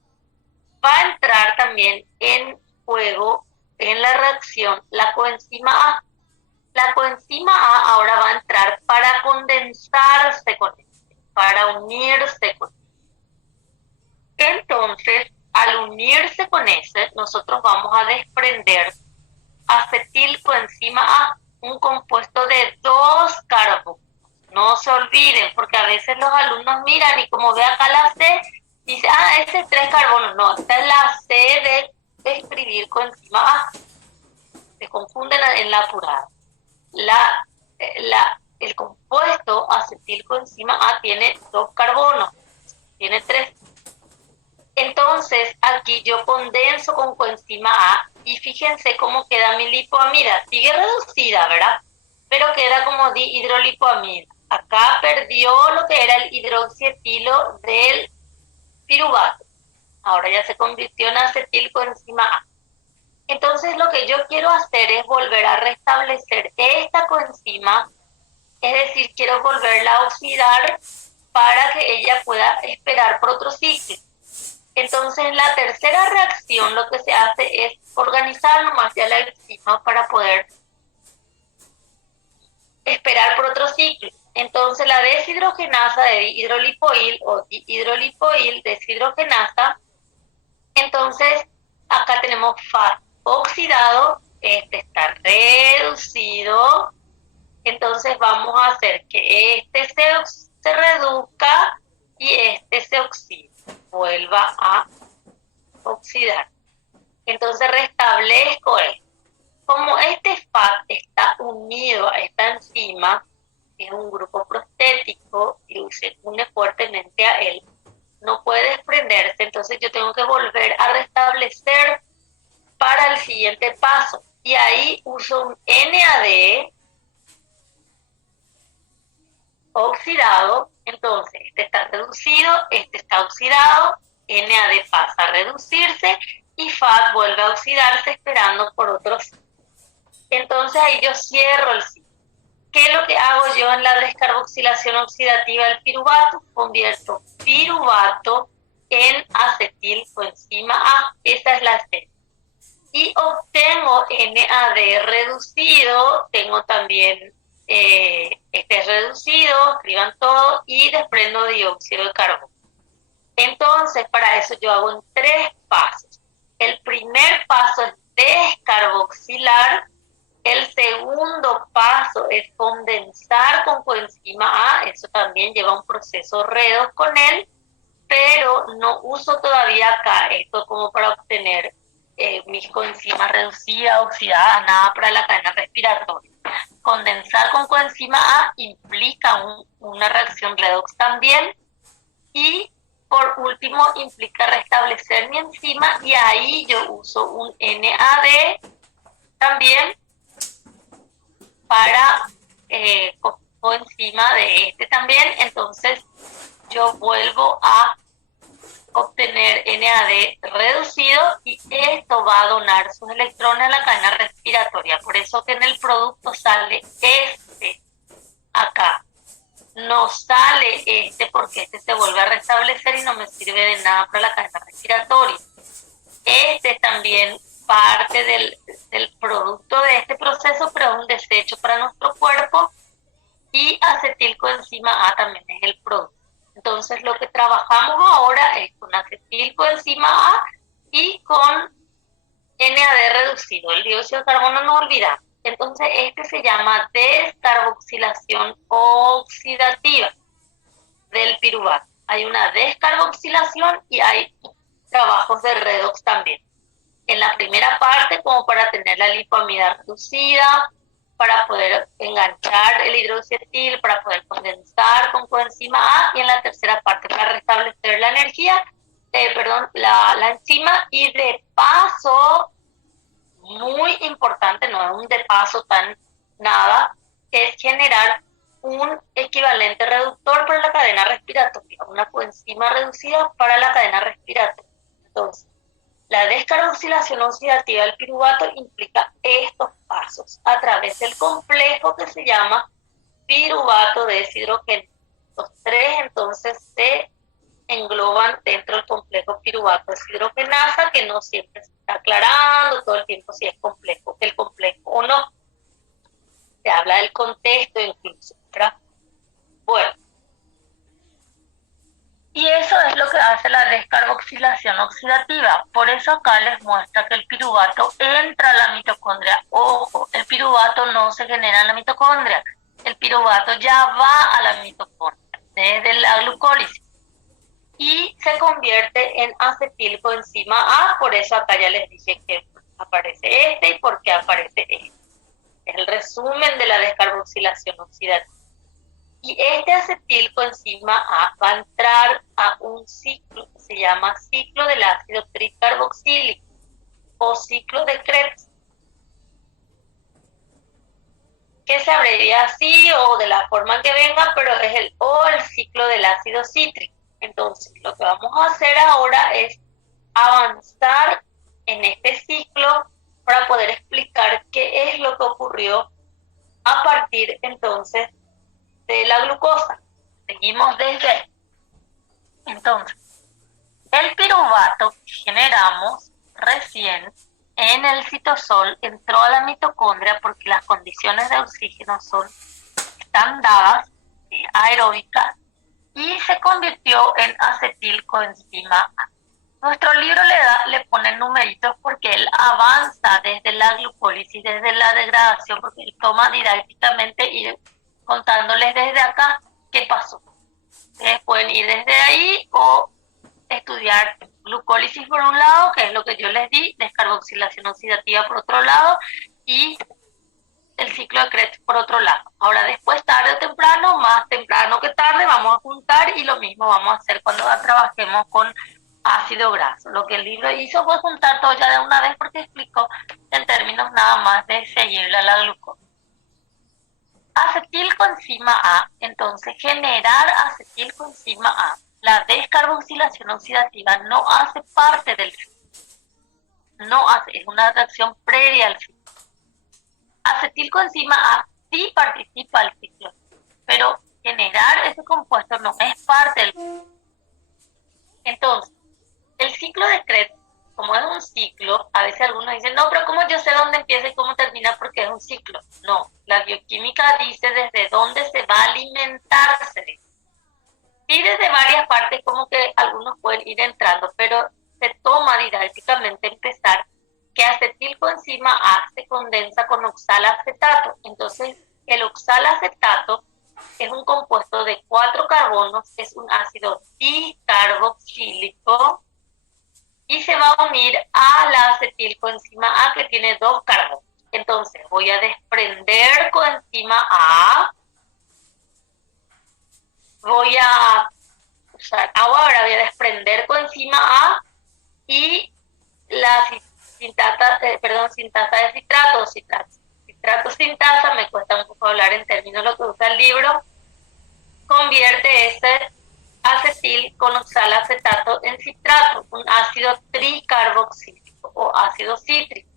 va a entrar también en juego, en la reacción, la coenzima A. La coenzima A ahora va a entrar para condensarse con este, para unirse con este. Entonces, al unirse con ese, nosotros vamos a desprender acetilcoenzima A, un compuesto de 2 carbonos. No se olviden, porque a veces los alumnos miran y como ve acá la C, dice, ese es 3 carbonos. No, esta es la C de escribir coenzima A. Se confunden en la apurada. el compuesto acetilcoenzima A tiene 2 carbonos, tiene 3. Entonces, aquí yo condenso con coenzima A y fíjense cómo queda mi lipoamida. Sigue reducida, ¿verdad? Pero queda como dihidrolipoamida. Acá perdió lo que era el hidroxietilo del piruvato. Ahora ya se convirtió en acetilcoenzima A. Entonces, lo que yo quiero hacer es volver a restablecer esta coenzima, es decir, quiero volverla a oxidar para que ella pueda esperar por otro ciclo. Entonces, la tercera reacción lo que se hace es organizar nomás ya la enzima para poder esperar por otro ciclo. Entonces, la deshidrogenasa de dihidrolipoil o dihidrolipoil deshidrogenasa, entonces acá tenemos FAD oxidado, este está reducido, entonces vamos a hacer que este se reduzca y este se oxide, vuelva a oxidar. Entonces restablezco esto. Como este FAD está unido a esta enzima, es un grupo prostético y se une fuertemente a él, no puede desprenderse, entonces yo tengo que volver a restablecer para el siguiente paso. Y ahí uso un NAD oxidado, entonces este está reducido, este está oxidado, NAD pasa a reducirse y FAD vuelve a oxidarse esperando por otros. Entonces ahí yo cierro el ciclo. ¿Qué es lo que hago yo en la descarboxilación oxidativa del piruvato? Convierto piruvato en acetilcoenzima A, esa es la C. Y obtengo NAD reducido, tengo también este reducido, escriban todo, y desprendo dióxido de carbono. Entonces, para eso yo hago en 3 pasos. El primer paso es descarboxilar, el segundo paso es condensar con coenzima A, eso también lleva un proceso redox con él, pero no uso todavía acá esto como para obtener mis coenzimas reducidas, oxidadas, nada para la cadena respiratoria. Condensar con coenzima A implica una reacción redox también, y por último implica restablecer mi enzima, y ahí yo uso un NAD también para coenzima de este también. Entonces yo vuelvo a obtener NAD reducido y esto va a donar sus electrones a la cadena respiratoria. Por eso que en el producto sale este acá. No sale este porque este se vuelve a restablecer y no me sirve de nada para la cadena respiratoria. Este es también parte del producto de este proceso, pero es un desecho para nuestro cuerpo, y acetilcoenzima A también es el producto. Entonces lo que trabajamos ahora es con acetilcoenzima A y con NAD reducido, el dióxido de carbono no olvidamos. Entonces este se llama descarboxilación oxidativa del piruvato. Hay una descarboxilación y hay trabajos de redox también. En la primera parte, como para tener la lipoamida reducida, para poder enganchar el hidroxietil, para poder condensar con coenzima A, y en la tercera parte para restablecer la energía, la enzima, y de paso, muy importante, no es un de paso tan nada, es generar un equivalente reductor para la cadena respiratoria, una coenzima reducida para la cadena respiratoria. Entonces, la descarboxilación oxidativa del piruvato implica estos pasos a través del complejo que se llama piruvato deshidrogenasa. Los 3 entonces se engloban dentro del complejo piruvato deshidrogenasa, que no siempre se está aclarando todo el tiempo si es complejo, el complejo o no. Se habla del contexto incluso, ¿verdad? Bueno. Y eso es lo que hace la descarboxilación oxidativa. Por eso acá les muestra que el piruvato entra a la mitocondria. Ojo, el piruvato no se genera en la mitocondria. El piruvato ya va a la mitocondria desde la glucólisis y se convierte en acetilcoenzima A. Por eso acá ya les dije que aparece este y por qué aparece este. Es el resumen de la descarboxilación oxidativa. Y este acetilcoenzima A va a entrar a un ciclo que se llama ciclo del ácido tricarboxílico o ciclo de Krebs, que se abrevia así o de la forma que venga, pero es el ciclo del ácido cítrico. Entonces, lo que vamos a hacer ahora es avanzar en este ciclo para poder explicar qué es lo que ocurrió a partir entonces de la glucosa. Seguimos desde ahí. Entonces, el piruvato que generamos recién en el citosol entró a la mitocondria porque las condiciones de oxígeno están dadas, aeróbicas, y se convirtió en acetilcoenzima A. Nuestro libro le pone numeritos porque él avanza desde la glucólisis, desde la degradación, porque él toma didácticamente ir contándoles desde acá qué pasó. Ustedes pueden ir desde ahí o estudiar glucólisis por un lado, que es lo que yo les di, descarboxilación oxidativa por otro lado, y el ciclo de Krebs por otro lado. Ahora después, tarde o temprano, más temprano que tarde, vamos a juntar y lo mismo vamos a hacer cuando trabajemos con ácido graso. Lo que el libro hizo fue juntar todo ya de una vez porque explicó en términos nada más de seguirle a la glucosa. Acetilcoenzima A, entonces generar acetilcoenzima A, la descarboxilación oxidativa no hace parte del ciclo. Es una reacción previa al ciclo. Acetilcoenzima A sí participa del ciclo, pero generar ese compuesto no es parte del ciclo. Entonces, el ciclo de Krebs, como es un ciclo, a veces algunos dicen, no, pero ¿cómo yo sé dónde empieza y cómo termina porque es un ciclo? No, la bioquímica dice desde dónde se va a alimentarse. Sí, desde varias partes, como que algunos pueden ir entrando, pero se toma didácticamente empezar que acetilcoenzima A se condensa con oxalacetato. Entonces, el oxalacetato es un compuesto de 4 carbonos, es un ácido dicarboxílico y se va a unir a la acetilcoenzima A que tiene 2 carbonos. Entonces, voy a desprender coenzima A, voy a usar agua, ahora voy a desprender coenzima A y la sintasa de citrato sintasa, me cuesta un poco hablar en términos de lo que usa el libro, convierte ese acetil con oxalacetato en citrato, un ácido tricarboxílico o ácido cítrico.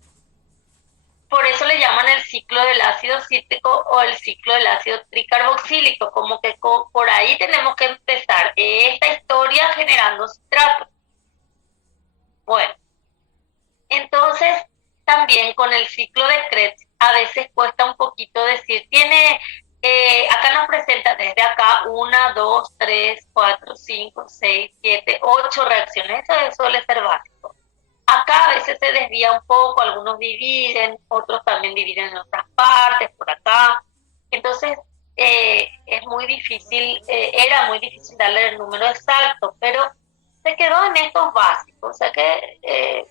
Por eso le llaman el ciclo del ácido cítrico o el ciclo del ácido tricarboxílico, como que por ahí tenemos que empezar esta historia generando citrato. Bueno, entonces también con el ciclo de Krebs a veces cuesta un poquito decir, acá nos presenta desde acá 1, 2, 3, 4, 5, 6, 7, 8 reacciones, eso suele ser básico. Acá a veces se desvía un poco, algunos dividen, otros también dividen en otras partes, por acá. Entonces, es muy difícil, era muy difícil darle el número exacto, pero se quedó en estos básicos. O sea que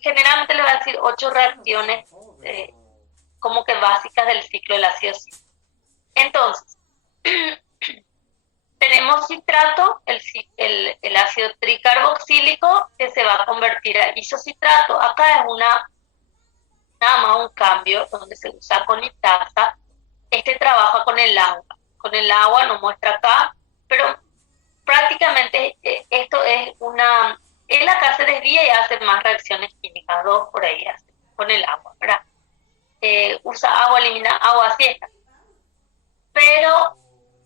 generalmente le va a decir 8 reacciones como que básicas del ciclo del ácido cítrico. Entonces, tenemos citrato, el ácido tricarboxílico, que se va a convertir a isocitrato. Acá es nada más un cambio donde se usa conitasa. Este trabaja con el agua. Con el agua nos muestra acá, pero prácticamente esto es él acá se desvía y hace más reacciones químicas, 2 por ahí hace, con el agua, ¿verdad? Usa agua, elimina agua, así está. Pero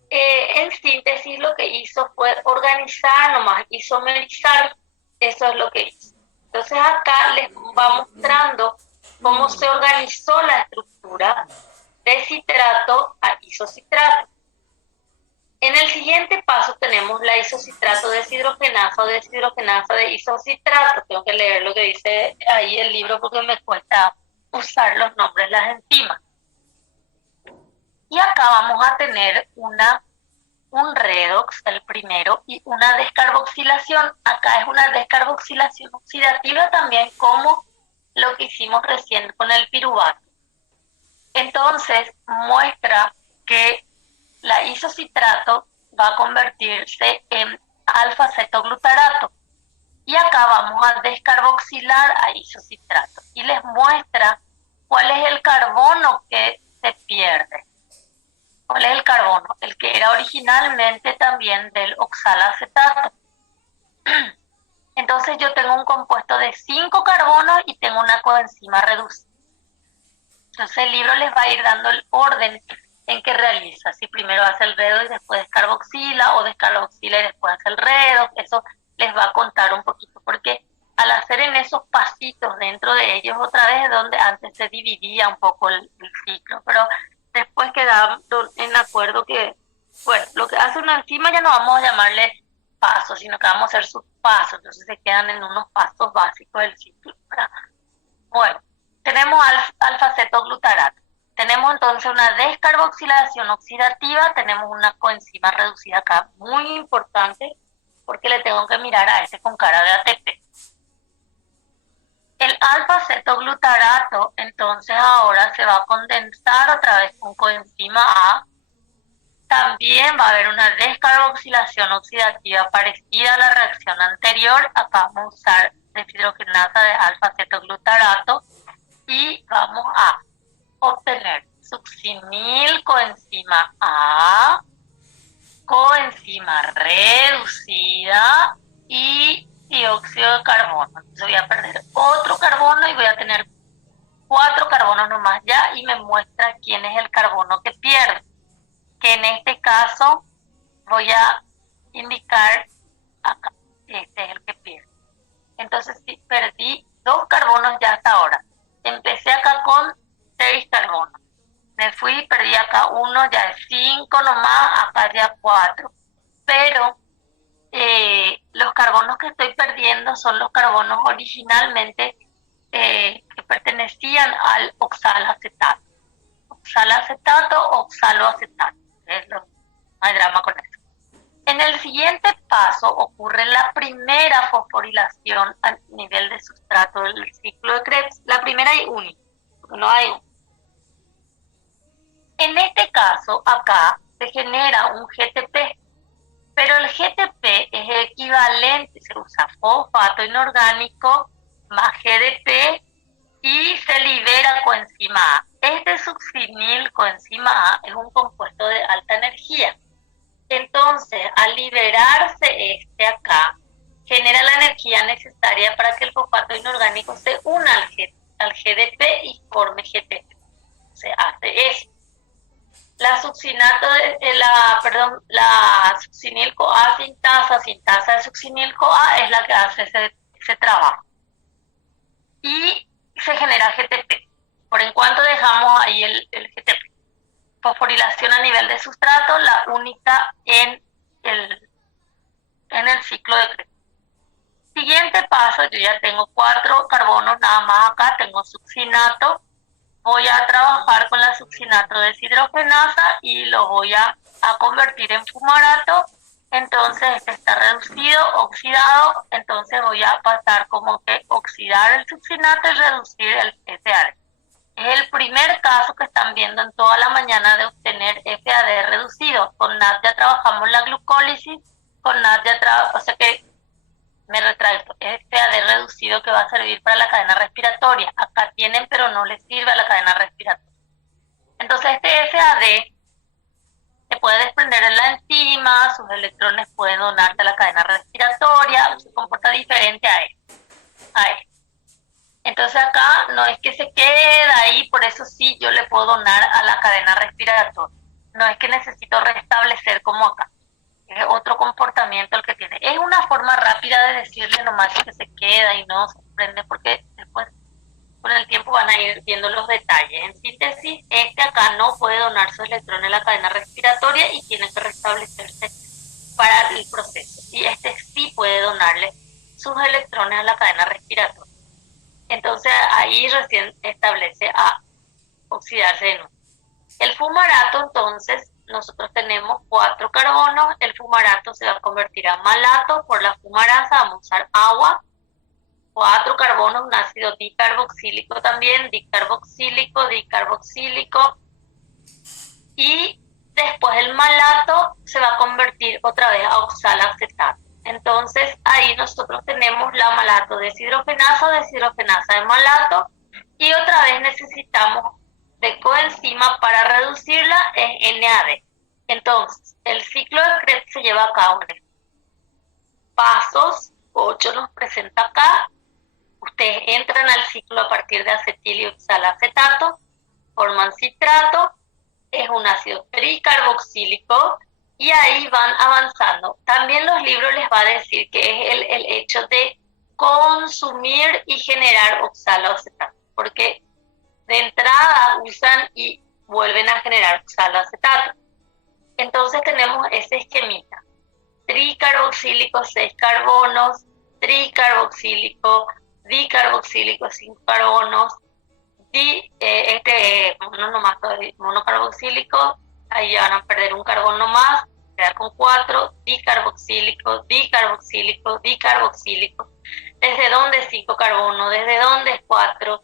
en síntesis lo que hizo fue organizar nomás, isomerizar, eso es lo que hizo. Entonces acá les va mostrando cómo se organizó la estructura de citrato a isocitrato. En el siguiente paso tenemos la isocitrato deshidrogenasa o deshidrogenasa de isocitrato. Tengo que leer lo que dice ahí el libro porque me cuesta usar los nombres de las enzimas. Y acá vamos a tener un redox, el primero, y una descarboxilación. Acá es una descarboxilación oxidativa también, como lo que hicimos recién con el piruvato. Entonces muestra que la isocitrato va a convertirse en alfa-cetoglutarato. Y acá vamos a descarboxilar a isocitrato. Y les muestra cuál es el carbono que se pierde. ¿Cuál es el carbono? El que era originalmente también del oxalacetato. Entonces yo tengo un compuesto de 5 carbonos y tengo una coenzima reducida. Entonces el libro les va a ir dando el orden en que realiza. Si primero hace el redox y después descarboxila, o descarboxila y después hace el redox. Eso les va a contar un poquito, porque al hacer en esos pasitos dentro de ellos, otra vez es donde antes se dividía un poco el ciclo, pero después quedaba en acuerdo que, bueno, lo que hace una enzima ya no vamos a llamarle pasos, sino que vamos a hacer sus pasos, entonces se quedan en unos pasos básicos del ciclo, ¿verdad? Bueno, tenemos alfa-cetoglutarato. Tenemos entonces una descarboxilación oxidativa, tenemos una coenzima reducida acá, muy importante, porque le tengo que mirar a este con cara de ATP. El alfa-cetoglutarato entonces ahora se va a condensar otra vez con coenzima A. También va a haber una descarboxilación oxidativa parecida a la reacción anterior. Acá vamos a usar deshidrogenasa de alfa-cetoglutarato y vamos a obtener succinil coenzima A, coenzima reducida y dióxido de carbono. Entonces voy a perder otro carbono y voy a tener 4 carbonos nomás ya, y me muestra quién es el carbono que pierde, que en este caso voy a indicar acá, este es el que pierde. Entonces sí, perdí 2 carbonos ya hasta ahora. Empecé acá con 6 carbonos. Me fui, perdí acá 1, ya es 5 nomás, acá ya 4. Pero los carbonos que estoy perdiendo son los carbonos originalmente que pertenecían al oxalacetato. Oxalacetato o oxaloacetato. No hay drama con eso. En el siguiente paso ocurre la primera fosforilación a nivel de sustrato del ciclo de Krebs. La primera y única, no hay una. En este caso, acá se genera un GTP, pero el GTP es equivalente, se usa fosfato inorgánico más GDP y se libera coenzima A. Este succinil coenzima A es un compuesto de alta energía. Entonces, al liberarse este acá, genera la energía necesaria para que el fosfato inorgánico se una al GDP y forme GTP. Se hace eso. La succinil CoA sintasa de succinil CoA es la que hace ese trabajo. Y se genera GTP. Por en cuanto dejamos ahí el GTP. Fosforilación a nivel de sustrato, la única en el ciclo de Krebs. Siguiente paso, yo ya tengo 4 carbonos nada más acá, tengo succinato. Voy a trabajar con la succinato deshidrogenasa y lo voy a convertir en fumarato. Entonces este está reducido, oxidado, entonces voy a pasar como que oxidar el succinato y reducir el FAD. Es el primer caso que están viendo en toda la mañana de obtener FAD reducido. Con NAD ya trabajamos la glucólisis, con NAD ya o sea que me retracto, es FAD reducido que va a servir para la cadena respiratoria. Acá tienen, pero no les sirve a la cadena respiratoria. Entonces este FAD se puede desprender en la enzima, sus electrones pueden donarse a la cadena respiratoria, se comporta diferente a él. Entonces acá no es que se quede ahí, por eso sí yo le puedo donar a la cadena respiratoria. No es que necesito restablecer como acá. Es otro comportamiento el que tiene. Es una forma rápida de decirle nomás que se queda y no se prende, porque después con el tiempo van a ir viendo los detalles. En síntesis, este acá no puede donar sus electrones a la cadena respiratoria y tiene que restablecerse para el proceso. Y este sí puede donarle sus electrones a la cadena respiratoria. Entonces ahí recién establece a oxidarse de nuevo. El fumarato, entonces, nosotros tenemos 4 carbonos, el fumarato se va a convertir a malato por la fumarasa, vamos a usar agua, 4 carbonos, un ácido dicarboxílico también, dicarboxílico, y después el malato se va a convertir otra vez a oxalacetato. Entonces ahí nosotros tenemos la malato deshidrogenasa de malato, y otra vez necesitamos de coenzima para reducirla en NAD. Entonces el ciclo de Krebs se lleva a cabo en pasos 8, nos presenta acá. Ustedes entran al ciclo a partir de acetil y oxalacetato, forman citrato, es un ácido tricarboxílico, y ahí van avanzando. También los libros les va a decir que es el hecho de consumir y generar oxaloacetato, porque de entrada usan y vuelven a generar oxaloacetato. Entonces tenemos ese esquemita: tricarboxílico, 6 carbonos, tricarboxílico, dicarboxílico, 5 carbonos, monocarboxílico, ahí ya van a perder un carbono más, quedar con 4, dicarboxílico, dicarboxílico, dicarboxílico. ¿Desde dónde 5 carbonos? ¿Desde dónde 4?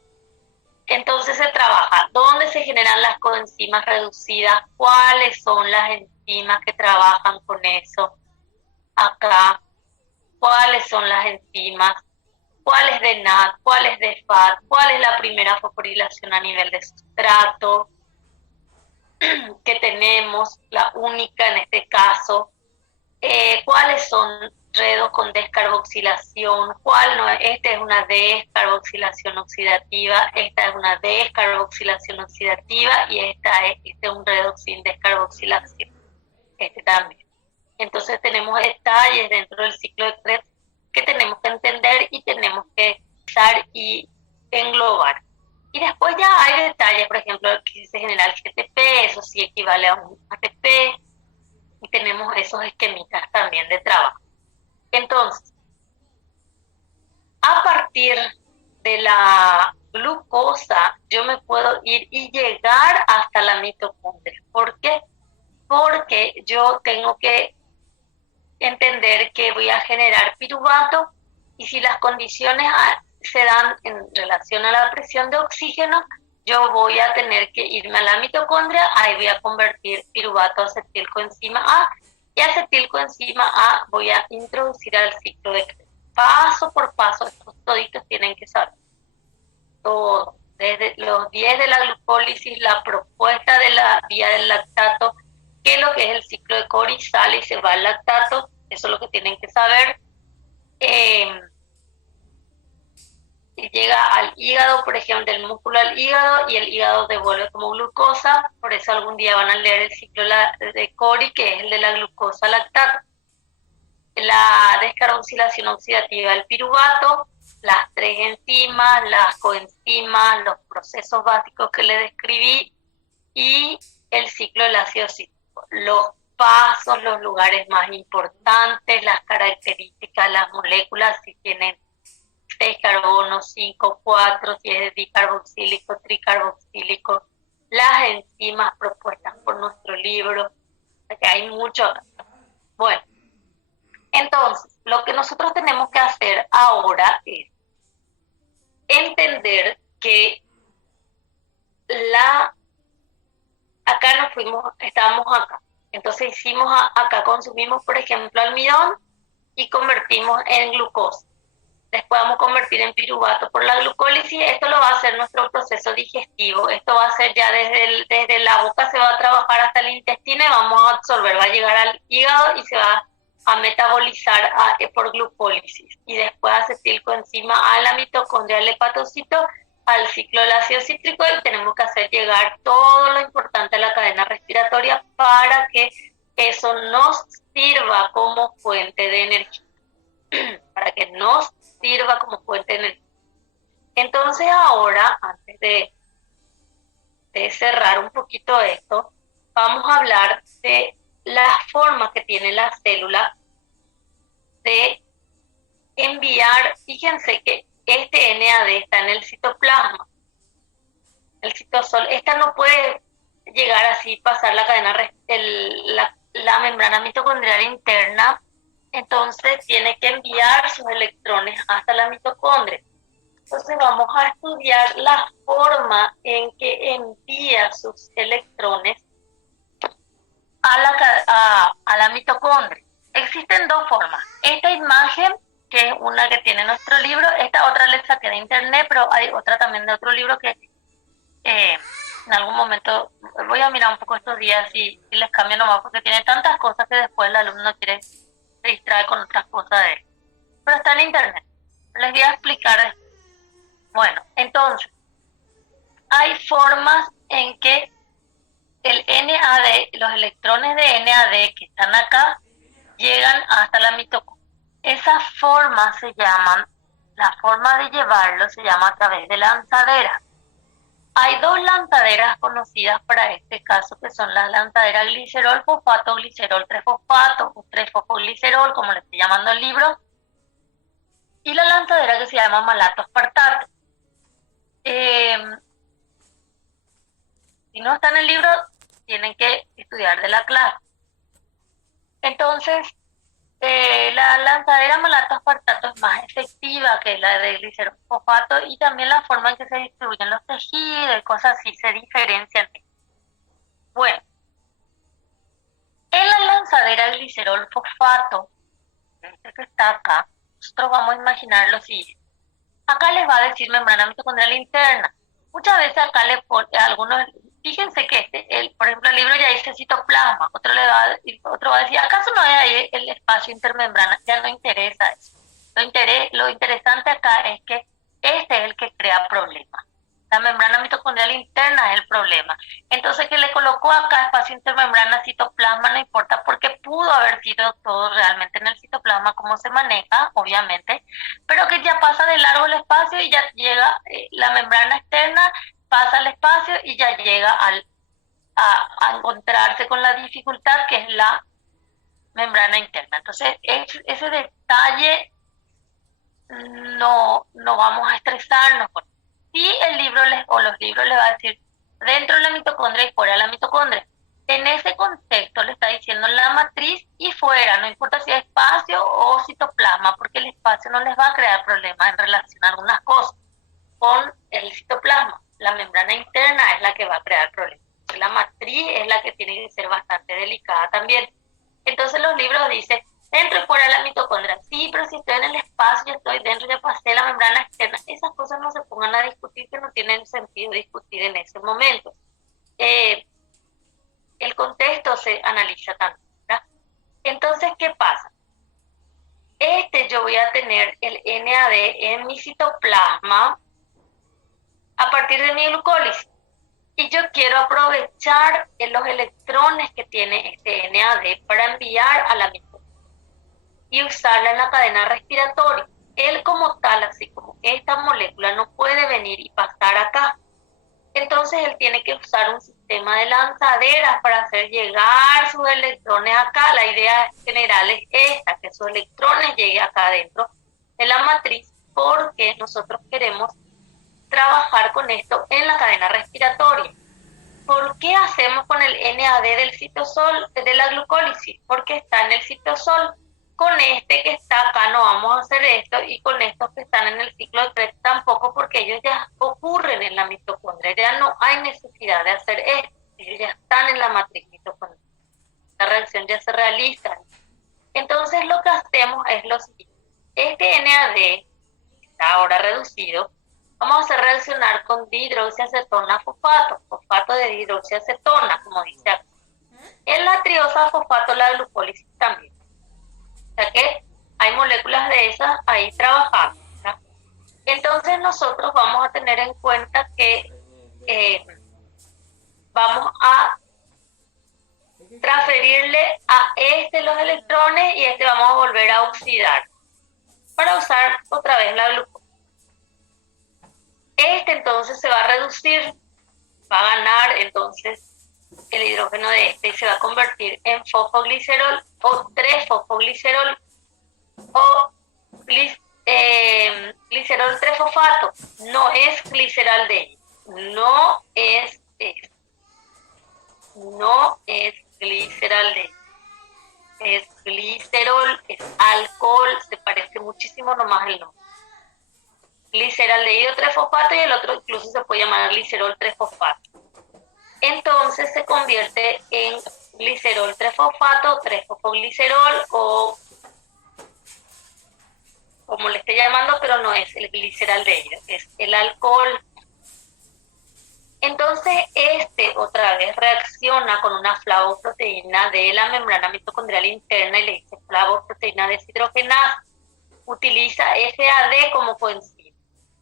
Entonces se trabaja dónde se generan las coenzimas reducidas, cuáles son las enzimas que trabajan con eso. Acá, cuáles son las enzimas, cuál es de NAD, cuál es de FAT, cuál es la primera fosforilación a nivel de sustrato que tenemos, la única en este caso, cuáles son redos con descarboxilación, cuál no, esta es una descarboxilación oxidativa, esta es una descarboxilación oxidativa, y este es un redox sin descarboxilación, este también. Entonces tenemos detalles dentro del ciclo de Krebs que tenemos que entender y tenemos que usar y englobar. Y después ya hay detalles, por ejemplo, que se genera el GTP, eso sí equivale a un ATP, y tenemos esos esquemitas también de trabajo. Entonces, a partir de la glucosa, yo me puedo ir y llegar hasta la mitocondria. ¿Por qué? Porque yo tengo que entender que voy a generar piruvato, y si las condiciones se dan en relación a la presión de oxígeno, yo voy a tener que irme a la mitocondria, ahí voy a convertir piruvato a acetilcoenzima A, y acetilcoenzima A voy a introducir al ciclo de Krebs. Paso por paso, estos toditos tienen que saber todo, desde los 10 de la glucólisis, la propuesta de la vía del lactato, qué es lo que es el ciclo de Cori, sale y se va al lactato, eso es lo que tienen que saber. Llega al hígado, por ejemplo, del músculo al hígado, y el hígado devuelve como glucosa, por eso algún día van a leer el ciclo de Cori, que es el de la glucosa lactato. La descarboxilación oxidativa del piruvato, las 3 enzimas, las coenzimas, los procesos básicos que le describí, y el ciclo del ácido cítrico. Los pasos, los lugares más importantes, las características, las moléculas, si tienen 6 carbonos, 5, 4, si es dicarboxílico, tricarboxílico, las enzimas propuestas por nuestro libro, que hay mucho. Bueno, entonces, lo que nosotros tenemos que hacer ahora es entender que acá nos fuimos, estábamos acá. Entonces hicimos acá, consumimos, por ejemplo, almidón y convertimos en glucosa. Después vamos a convertir en piruvato por la glucólisis. Esto lo va a hacer nuestro proceso digestivo. Esto va a ser ya desde la boca, se va a trabajar hasta el intestino y vamos a absorber. Va a llegar al hígado y se va a metabolizar por glucólisis. Y después acetilcoenzima a la mitocondria, al hepatocito, al ciclo del ácido cítrico, y tenemos que hacer llegar todo lo importante a la cadena respiratoria para que eso nos sirva como fuente de energía. Para que nos sirva como fuente de energía. Entonces ahora, antes de cerrar un poquito esto, vamos a hablar de la forma que tiene la célula de enviar. Fíjense que este NAD está en el citoplasma. El citosol, esta no puede llegar así, pasar la cadena, la membrana mitocondrial interna, entonces tiene que enviar sus electrones hasta la mitocondria. Entonces vamos a estudiar la forma en que envía sus electrones a la mitocondria. Existen dos formas. Esta imagen, que es una que tiene nuestro libro, esta otra la saqué de internet, pero hay otra también de otro libro que en algún momento voy a mirar un poco estos días y les cambio nomás, porque tiene tantas cosas que después el alumno quiere se distrae con otras cosas de él. Pero está en internet. Les voy a explicar. Bueno, entonces, hay formas en que el NAD, los electrones de NAD que están acá, llegan hasta la mitocondria. Esas formas se llaman, la forma de llevarlo se llama a través de lanzaderas. Hay dos lanzaderas conocidas para este caso, que son las lanzaderas glicerol, fosfato, glicerol 3-fosfato, o 3-fosfoglicerol, como le estoy llamando el libro, y la lanzadera que se llama malato aspartato. Si no está en el libro, tienen que estudiar de la clase. Entonces, la lanzadera malato aspartato es más efectiva que la de glicerol fosfato, y también la forma en que se distribuyen los tejidos y cosas así se diferencian. Bueno, en la lanzadera glicerol fosfato, este que está acá, nosotros vamos a imaginar lo siguiente. Acá les va a decir membrana mitocondrial interna. Muchas veces acá les pone algunos, fíjense que por ejemplo, el libro ya dice citoplasma, otro va a decir, ¿acaso no hay ahí el espacio intermembrana? Ya no interesa eso. Lo interesante acá es que este es el que crea problemas. La membrana mitocondrial interna es el problema. Entonces, que le colocó acá espacio intermembrana, citoplasma, no importa, porque pudo haber sido todo realmente en el citoplasma como se maneja, obviamente, pero que ya pasa de largo el espacio y ya llega la membrana externa, pasa el espacio y ya llega a encontrarse con la dificultad que es la membrana interna. Entonces, ese detalle no vamos a estresarnos con. Si el libro o los libros les va a decir dentro de la mitocondria y fuera de la mitocondria, en ese contexto le está diciendo la matriz y fuera, no importa si es espacio o citoplasma, porque el espacio no les va a crear problemas en relación a algunas cosas. Con el citoplasma, la membrana interna es la que va a crear problemas. La matriz es la que tiene que ser bastante delicada también. Entonces los libros dicen dentro y fuera de la mitocondria. Sí, pero si estoy en el espacio, estoy dentro, ya pasé la membrana externa. Esas cosas no se pongan a discutir, que no tienen sentido discutir en ese momento. El contexto se analiza también, ¿verdad? Entonces, ¿qué pasa? Yo voy a tener el NAD en mi citoplasma a partir de mi glucólisis. Y yo quiero aprovechar los electrones que tiene este NAD para enviar a la mitocondria y usarla en la cadena respiratoria. Él como tal, así como esta molécula, no puede venir y pasar acá. Entonces él tiene que usar un sistema de lanzaderas para hacer llegar sus electrones acá. La idea general es esta, que sus electrones lleguen acá adentro de la matriz, porque nosotros queremos trabajar con esto en la cadena respiratoria. ¿Por qué hacemos con el NAD del citosol, de la glucólisis? Porque está en el citosol. Con este que está acá no vamos a hacer esto, y con estos que están en el ciclo de Krebs tampoco, porque ellos ya ocurren en la mitocondria, ya no hay necesidad de hacer esto, ellos ya están en la matriz mitocondrial, la reacción ya se realiza. Entonces lo que hacemos es lo siguiente: este NAD, que está ahora reducido, vamos a hacer reaccionar con dihidroxiacetona fosfato, fosfato de dihidroxiacetona, como dice acá. En la triosa fosfato la glucólisis también. O sea que hay moléculas de esas ahí trabajando, ¿no? Entonces nosotros vamos a tener en cuenta que vamos a transferirle a los electrones, y vamos a volver a oxidar para usar otra vez la glucosa. Entonces se va a reducir, va a ganar entonces el hidrógeno de y se va a convertir en fosfoglicerol o 3-fosfoglicerol o glicerol 3-fosfato. No es gliceraldehído, no es gliceraldehído, es glicerol, es alcohol, se parece muchísimo nomás el nombre. Gliceraldehído 3-fosfato, y el otro incluso se puede llamar glicerol 3-fosfato. Entonces se convierte en glicerol trefosfato, trefosfoglicerol o como le esté llamando, pero no es el gliceraldehído, es el alcohol. Entonces, otra vez reacciona con una flavoproteína de la membrana mitocondrial interna y le dice flavoproteína deshidrogenasa. Utiliza FAD como coenzima.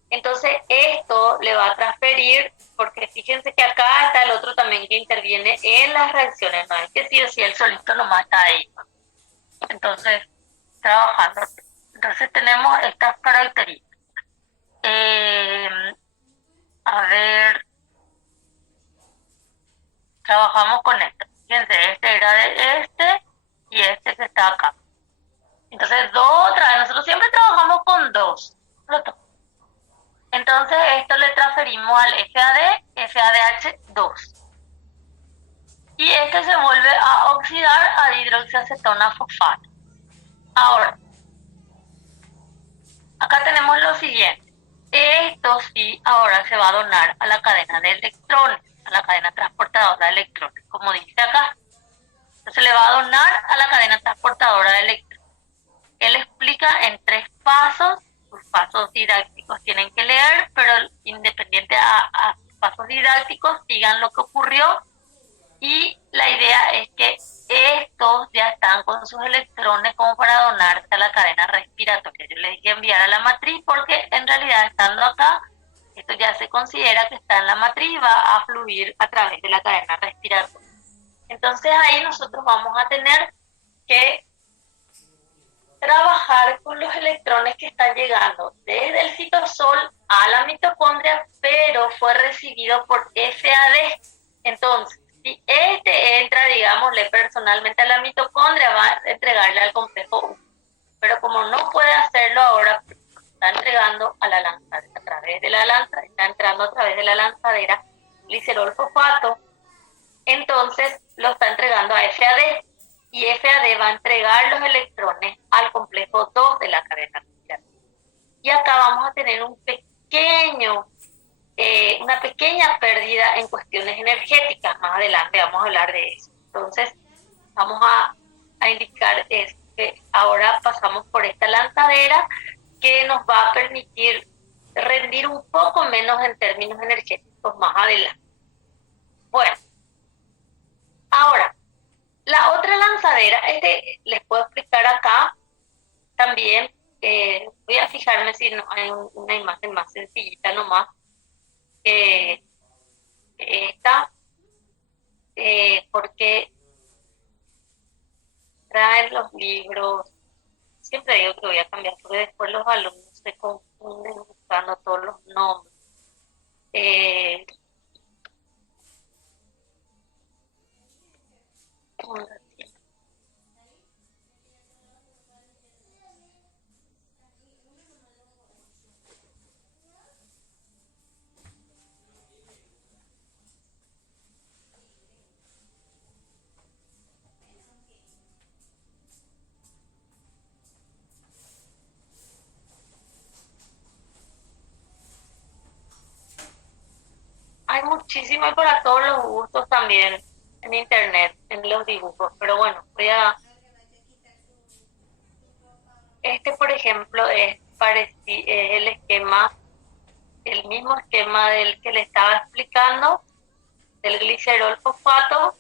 Entonces, esto le va a transferir, porque fíjense que acá está el otro también que interviene en las reacciones, no es que sí o sí el solito nomás está ahí. Entonces, trabajando. Entonces, tenemos estas características. A ver, trabajamos con esto. Fíjense, este era de y este que está acá. Entonces, otra vez, nosotros siempre trabajamos con dos. Entonces, esto le transferimos al FADH2. Y este se vuelve a oxidar a dihidroxiacetona fosfato. Ahora, acá tenemos lo siguiente. Esto sí ahora se va a donar a la cadena de electrones, a la cadena transportadora de electrones, como dice acá. Entonces le va a donar a la cadena transportadora de electrones. Él explica en 3 pasos. Los pasos didácticos tienen que leer, pero independiente a pasos didácticos, sigan lo que ocurrió. Y la idea es que estos ya están con sus electrones como para donarse a la cadena respiratoria. Yo les dije enviar a la matriz porque en realidad estando acá, esto ya se considera que está en la matriz y va a fluir a través de la cadena respiratoria. Entonces ahí nosotros vamos a tener que trabajar con los electrones que están llegando desde el citosol a la mitocondria, pero fue recibido por FAD. Entonces, si entra, digámosle, personalmente a la mitocondria, va a entregarle al complejo 1. Pero como no puede hacerlo ahora, está entregando a la lanzadera, a través de la lanzadera, está entrando a través de la lanzadera glicerol fosfato, entonces lo está entregando a FAD. Y FAD va a entregar los electrones al complejo 2 de la cadena respiratoria. Y acá vamos a tener una pequeña pérdida en cuestiones energéticas. Más adelante vamos a hablar de eso. Entonces, vamos a indicar que ahora pasamos por esta lanzadera que nos va a permitir rendir un poco menos en términos energéticos más adelante. Bueno, ahora, la otra lanzadera, les puedo explicar acá también, voy a fijarme si no hay una imagen más sencillita nomás, esta, porque traen los libros, siempre digo que voy a cambiar porque después los alumnos se confunden buscando todos los nombres. Hay muchísimo para todos los gustos también en internet, en los dibujos, pero bueno, por ejemplo es el esquema, el mismo esquema del que le estaba explicando, del glicerol fosfato,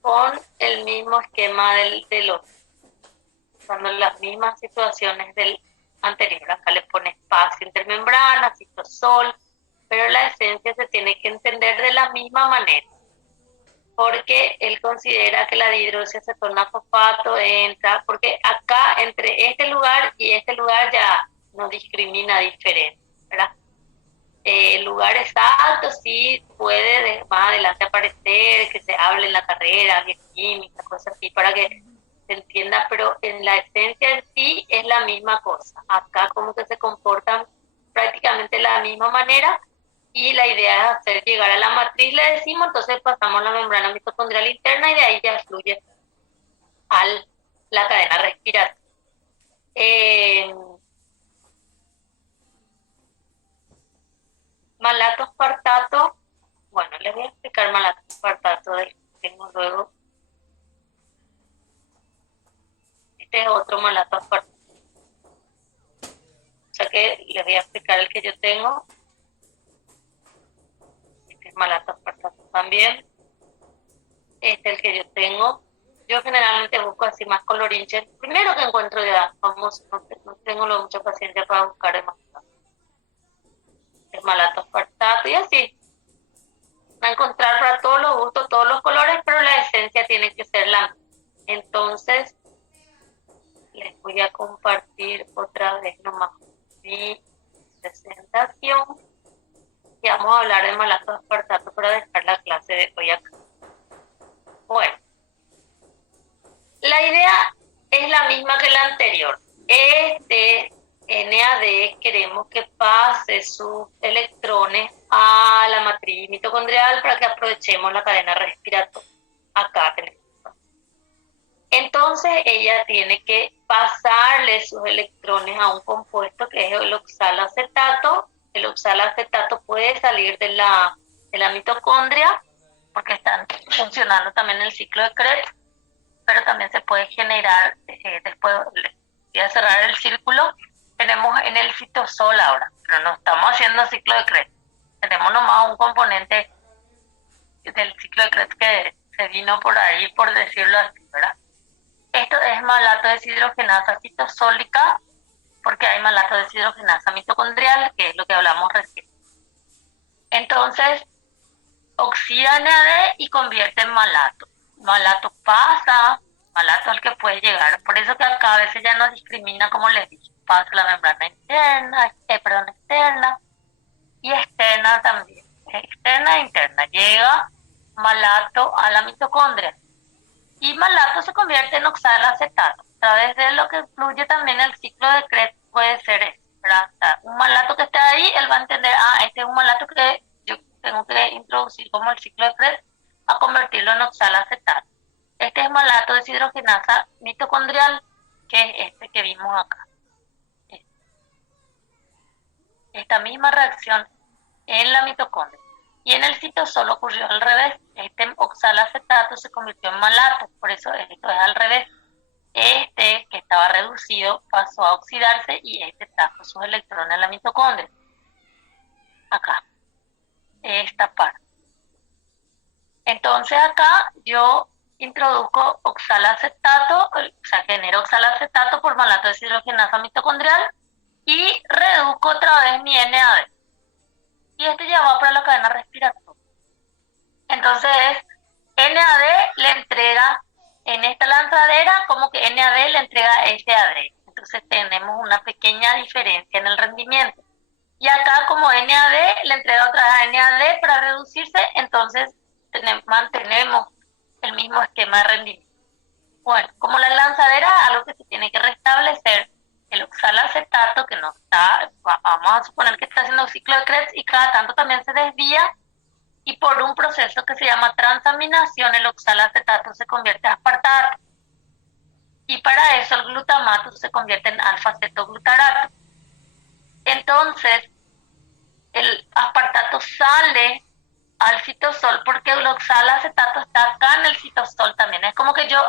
con el mismo esquema del otro, usando las mismas situaciones del anterior. Acá le pone espacio intermembrana, citosol, pero la esencia se tiene que entender de la misma manera, porque él considera que la dihidroxiacetona fosfato entra, porque acá entre este lugar y este lugar ya no discrimina diferente, ¿verdad? El lugar exacto sí puede más adelante aparecer, que se hable en la carrera, bioquímica, cosas así, para que se entienda, pero en la esencia en sí es la misma cosa. Acá como que se comportan prácticamente de la misma manera, y la idea es hacer llegar a la matriz, le decimos, entonces pasamos la membrana mitocondrial interna y de ahí ya fluye a la cadena respiratoria. Malato aspartato, bueno, les voy a explicar malato aspartato del que tengo luego malato aspartato. O sea que les voy a explicar el que yo tengo. Este es malato aspartato también. Este es el que yo tengo. Yo generalmente busco así más colorinches. Primero que encuentro ya, vamos, no tengo mucha paciencia para buscar el malato aspartato y así. Va a encontrar para todos los gustos, todos los colores, pero la esencia tiene que ser la misma. Entonces, les voy a compartir otra vez nomás mi presentación y vamos a hablar de malato aspartato para dejar la clase de hoy acá. Bueno, la idea es la misma que la anterior. Este NAD queremos que pase sus electrones a la matriz mitocondrial para que aprovechemos la cadena respiratoria. Acá tenemos. Entonces ella tiene que pasarle sus electrones a un compuesto que es el oxalacetato. El oxalacetato puede salir de la mitocondria porque están funcionando también en el ciclo de Krebs, pero también se puede generar, después voy a cerrar el círculo, tenemos en el citosol ahora, pero no estamos haciendo ciclo de Krebs. Tenemos nomás un componente del ciclo de Krebs que se vino por ahí, por decirlo así, ¿verdad? Esto es malato deshidrogenasa citosólica, porque hay malato deshidrogenasa mitocondrial, que es lo que hablamos recién. Entonces, oxida NAD y convierte en malato. Malato pasa, malato es el que puede llegar. Por eso que acá a veces ya no discrimina, como les dije, pasa la membrana interna, externa y externa también. Externa e interna. Llega malato a la mitocondria. Y malato se convierte en oxalacetato. A través de lo que fluye también el ciclo de Krebs puede ser eso, ¿verdad? O sea, un malato que está ahí, él va a entender, este es un malato que yo tengo que introducir como el ciclo de Krebs a convertirlo en oxalacetato. Este es malato deshidrogenasa mitocondrial, que es este que vimos acá. Esta misma reacción en la mitocondria. Y en el citosol ocurrió al revés. Este oxalacetato se convirtió en malato, por eso esto es al revés. Este, que estaba reducido, pasó a oxidarse y este trajo sus electrones a la mitocondria. Acá, esta parte. Entonces acá yo introduzco oxalacetato, o sea, genero oxalacetato por malato deshidrogenasa mitocondrial y reduzco otra vez mi NAD. Y este ya va para la cadena respiratoria. Entonces, NAD le entrega en esta lanzadera como que NAD le entrega SAD. Entonces tenemos una pequeña diferencia en el rendimiento. Y acá como NAD le entrega otra vez NAD para reducirse, entonces mantenemos el mismo esquema de rendimiento. Bueno, como la lanzadera, algo que se tiene que restablecer, el oxalacetato que no está, vamos a suponer que está haciendo ciclo de Krebs y cada tanto también se desvía y por un proceso que se llama transaminación el oxalacetato se convierte en aspartato y para eso el glutamato se convierte en alfa-cetoglutarato. Entonces el aspartato sale al citosol porque el oxalacetato está acá en el citosol también. Es como que yo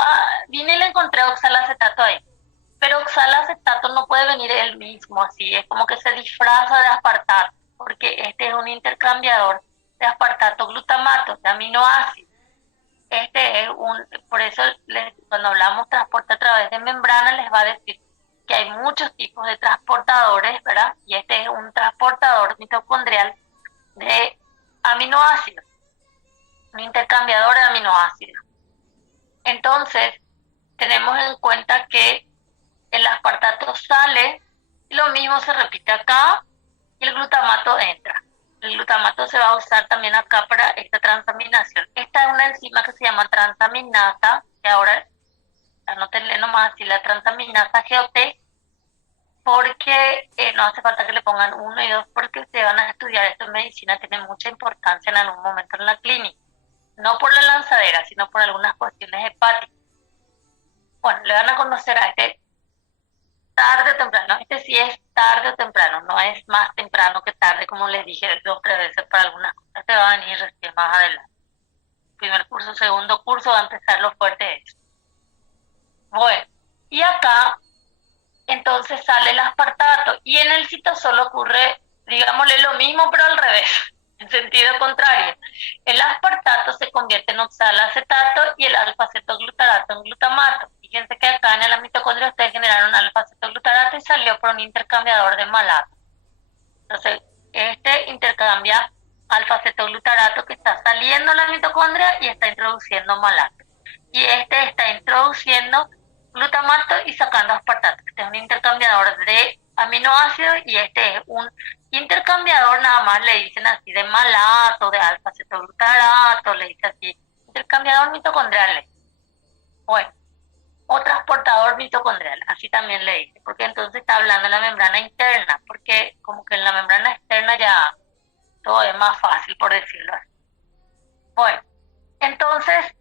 vine y le encontré oxalacetato ahí. Pero oxalacetato no puede venir él mismo así, es como que se disfraza de aspartato, porque este es un intercambiador de aspartato glutamato, de aminoácidos. Por eso cuando hablamos transporte a través de membrana les va a decir que hay muchos tipos de transportadores, ¿verdad? Y este es un transportador mitocondrial de aminoácidos, un intercambiador de aminoácidos. Entonces, tenemos en cuenta que el aspartato sale, y lo mismo se repite acá, y el glutamato entra. El glutamato se va a usar también acá para esta transaminación. Esta es una enzima que se llama transaminasa, que ahora anótenle nomás así la transaminasa GOT, porque no hace falta que le pongan 1 y 2, porque ustedes van a estudiar esto en medicina, tiene mucha importancia en algún momento en la clínica. No por la lanzadera, sino por algunas cuestiones hepáticas. Bueno, le van a conocer a este tarde o temprano. Este sí es tarde o temprano, no es más temprano que tarde, como les dije 2 o 3 veces para algunas cosas. Te va a venir recién más adelante. Primer curso, segundo curso, va a empezar lo fuerte de eso. Bueno, y acá entonces sale el aspartato. Y en el citosol ocurre, digámosle, lo mismo, pero al revés, en sentido contrario. El aspartato se convierte en oxalacetato y el alfa-cetoglutarato en glutamato. Fíjense que acá en la mitocondria ustedes generaron alfa-cetoglutarato y salió por un intercambiador de malato. Entonces, este intercambia alfa-cetoglutarato que está saliendo en la mitocondria y está introduciendo malato. Y este está introduciendo glutamato y sacando aspartato. Este es un intercambiador de aminoácidos y este es un intercambiador, nada más le dicen así, de malato, de alfa-cetoglutarato, le dicen así, intercambiador mitocondrial. Bueno, o transportador mitocondrial, así también le dicen, porque entonces está hablando de la membrana interna, porque como que en la membrana externa ya todo es más fácil, por decirlo así. Bueno, entonces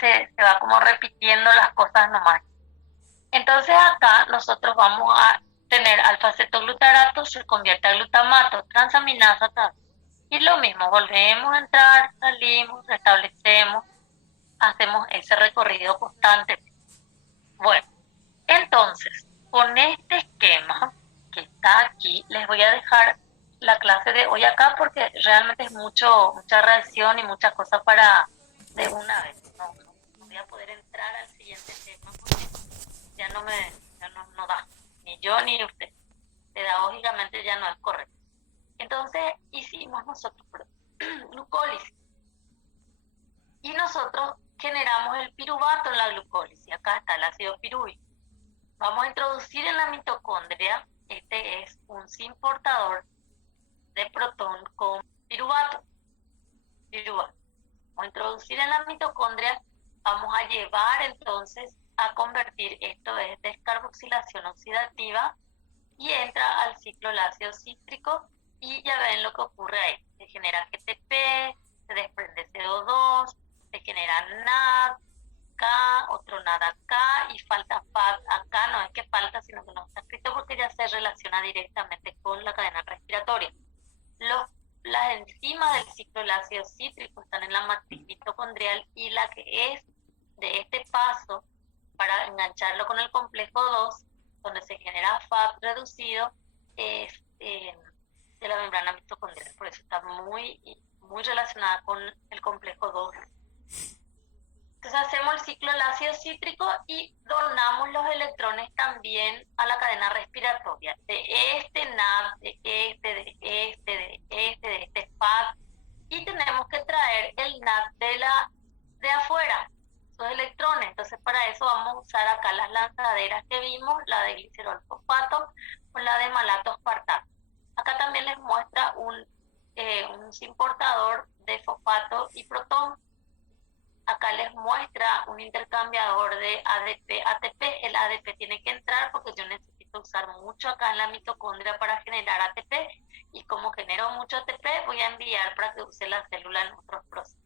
se va como repitiendo las cosas nomás. Entonces acá nosotros vamos a tener alfa-cetoglutarato, se convierte a glutamato, transaminasa, y lo mismo, volvemos a entrar, salimos, restablecemos, hacemos ese recorrido constante. Bueno, entonces, con este esquema que está aquí, les voy a dejar la clase de hoy acá porque realmente es mucha reacción y muchas cosas para de una vez. No voy a poder entrar al siguiente tema porque ya no da, ni yo ni usted. Pedagógicamente ya no es correcto. Entonces hicimos nosotros glucólisis y nosotros generamos el piruvato en la glucólisis. Acá está el ácido pirúvico. Vamos a introducir en la mitocondria, este es un sin portador de protón con piruvato. Vamos a introducir en la mitocondria, vamos a llevar entonces a convertir, esto es descarboxilación oxidativa, y entra al ciclo del ácido cítrico y ya ven lo que ocurre ahí. Se genera GTP, se desprende CO2, se genera NAD, acá, otro NAD acá y falta FAD acá. No es que falta, sino que no está escrito porque ya se relaciona directamente con la cadena respiratoria. Las enzimas del ciclo del ácido cítrico están en la matriz mitocondrial y la que es de este paso para engancharlo con el complejo 2, donde se genera FAD reducido, es de la membrana mitocondrial. Por eso está muy relacionada con el complejo 2. Entonces hacemos el ciclo del ácido cítrico y donamos los electrones también a la cadena respiratoria. De este NAD, de este FAD. Y tenemos que traer el NAD de afuera, esos electrones. Entonces para eso vamos a usar acá las lanzaderas que vimos, la de glicerol fosfato o la de malato aspartato. Acá también les muestra un sin portador de fosfato y protón. Acá les muestra un intercambiador de ADP-ATP. El ADP tiene que entrar porque yo necesito usar mucho acá en la mitocondria para generar ATP, y como genero mucho ATP voy a enviar para que use la célula en otros procesos.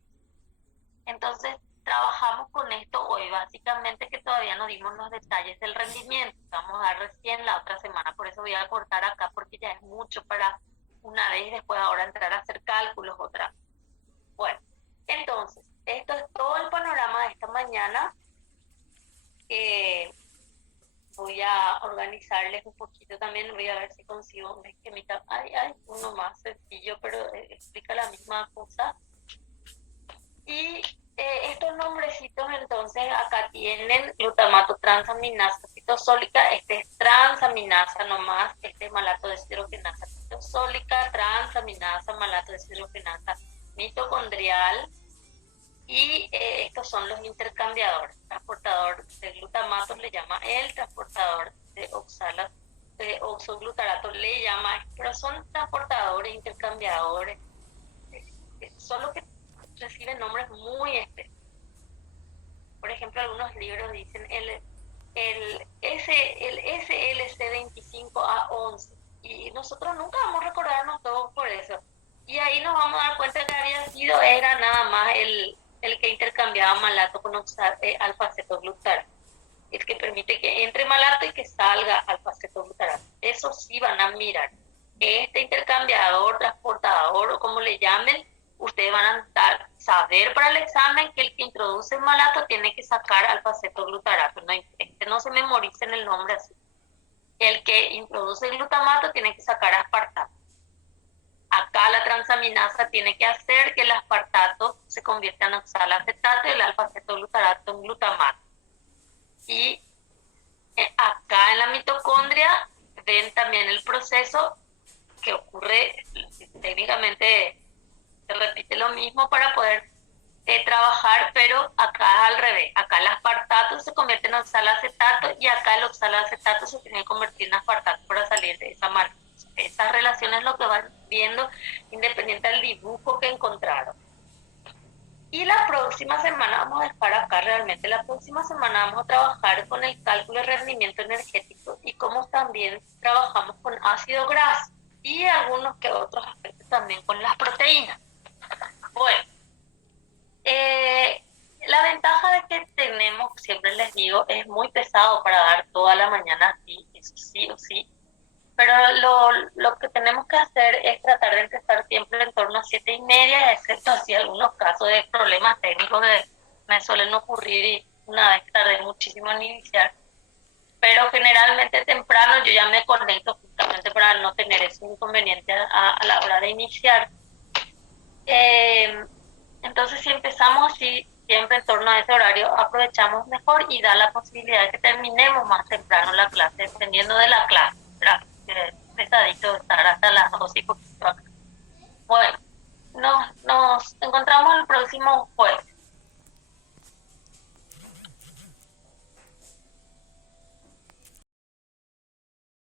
Entonces trabajamos con esto hoy, básicamente, que todavía no dimos los detalles del rendimiento. Vamos a dar recién la otra semana, por eso voy a cortar acá porque ya es mucho para una vez y después ahora entrar a hacer cálculos otra vez. Bueno, entonces esto es todo el panorama de esta mañana. Voy a organizarles un poquito también, voy a ver si consigo un esquemita. Hay uno más sencillo, pero explica la misma cosa. Y estos nombrecitos, entonces, acá tienen glutamato transaminasa citosólica. Este es transaminasa nomás, este es malato deshidrogenasa citosólica, transaminasa, malato deshidrogenasa mitocondrial. Y estos son los intercambiadores. Transportador de glutamato le llama el transportador de oxoglutarato le llama, pero son transportadores, intercambiadores, solo que reciben nombres muy específicos. Por ejemplo, algunos libros dicen el SLC25A11, y nosotros nunca vamos a recordarnos todos por eso. Y ahí nos vamos a dar cuenta que era nada más el que intercambiaba malato con alfa-cetoglutarato, el que permite que entre malato y que salga alfa-cetoglutarato. Eso sí van a mirar. Este intercambiador, transportador o como le llamen, ustedes van a saber para el examen que el que introduce malato tiene que sacar alfa-cetoglutarato. No se memoricen el nombre así. el que introduce glutamato tiene que sacar aspartato. Acá la transaminasa tiene que hacer que el aspartato se convierta en oxalacetato y el alfa-cetoglutarato en glutamato. Y acá en la mitocondria ven también el proceso que ocurre técnicamente, se repite lo mismo para poder trabajar, pero acá al revés. Acá el aspartato se convierte en oxalacetato y acá el oxalacetato se tiene que convertir en aspartato para salir de esa manera. Esas relaciones es lo que van viendo independiente del dibujo que encontraron. Y la próxima semana vamos a dejar acá realmente, la próxima semana vamos a trabajar con el cálculo de rendimiento energético y cómo también trabajamos con ácido graso y algunos que otros aspectos también con las proteínas. Bueno, la ventaja de que tenemos, siempre les digo, es muy pesado para dar toda la mañana así, eso sí o sí. Pero lo que tenemos que hacer es tratar de empezar siempre en torno a 7:30, excepto así algunos casos de problemas técnicos que me suelen ocurrir y una vez tardé muchísimo en iniciar. Pero generalmente temprano yo ya me conecto justamente para no tener ese inconveniente a la hora de iniciar. Entonces si empezamos así, siempre en torno a ese horario, aprovechamos mejor y da la posibilidad de que terminemos más temprano la clase, dependiendo de la clase, ¿verdad? Pesadito estar hasta las 2 y poquito acá. Bueno, nos encontramos el próximo jueves.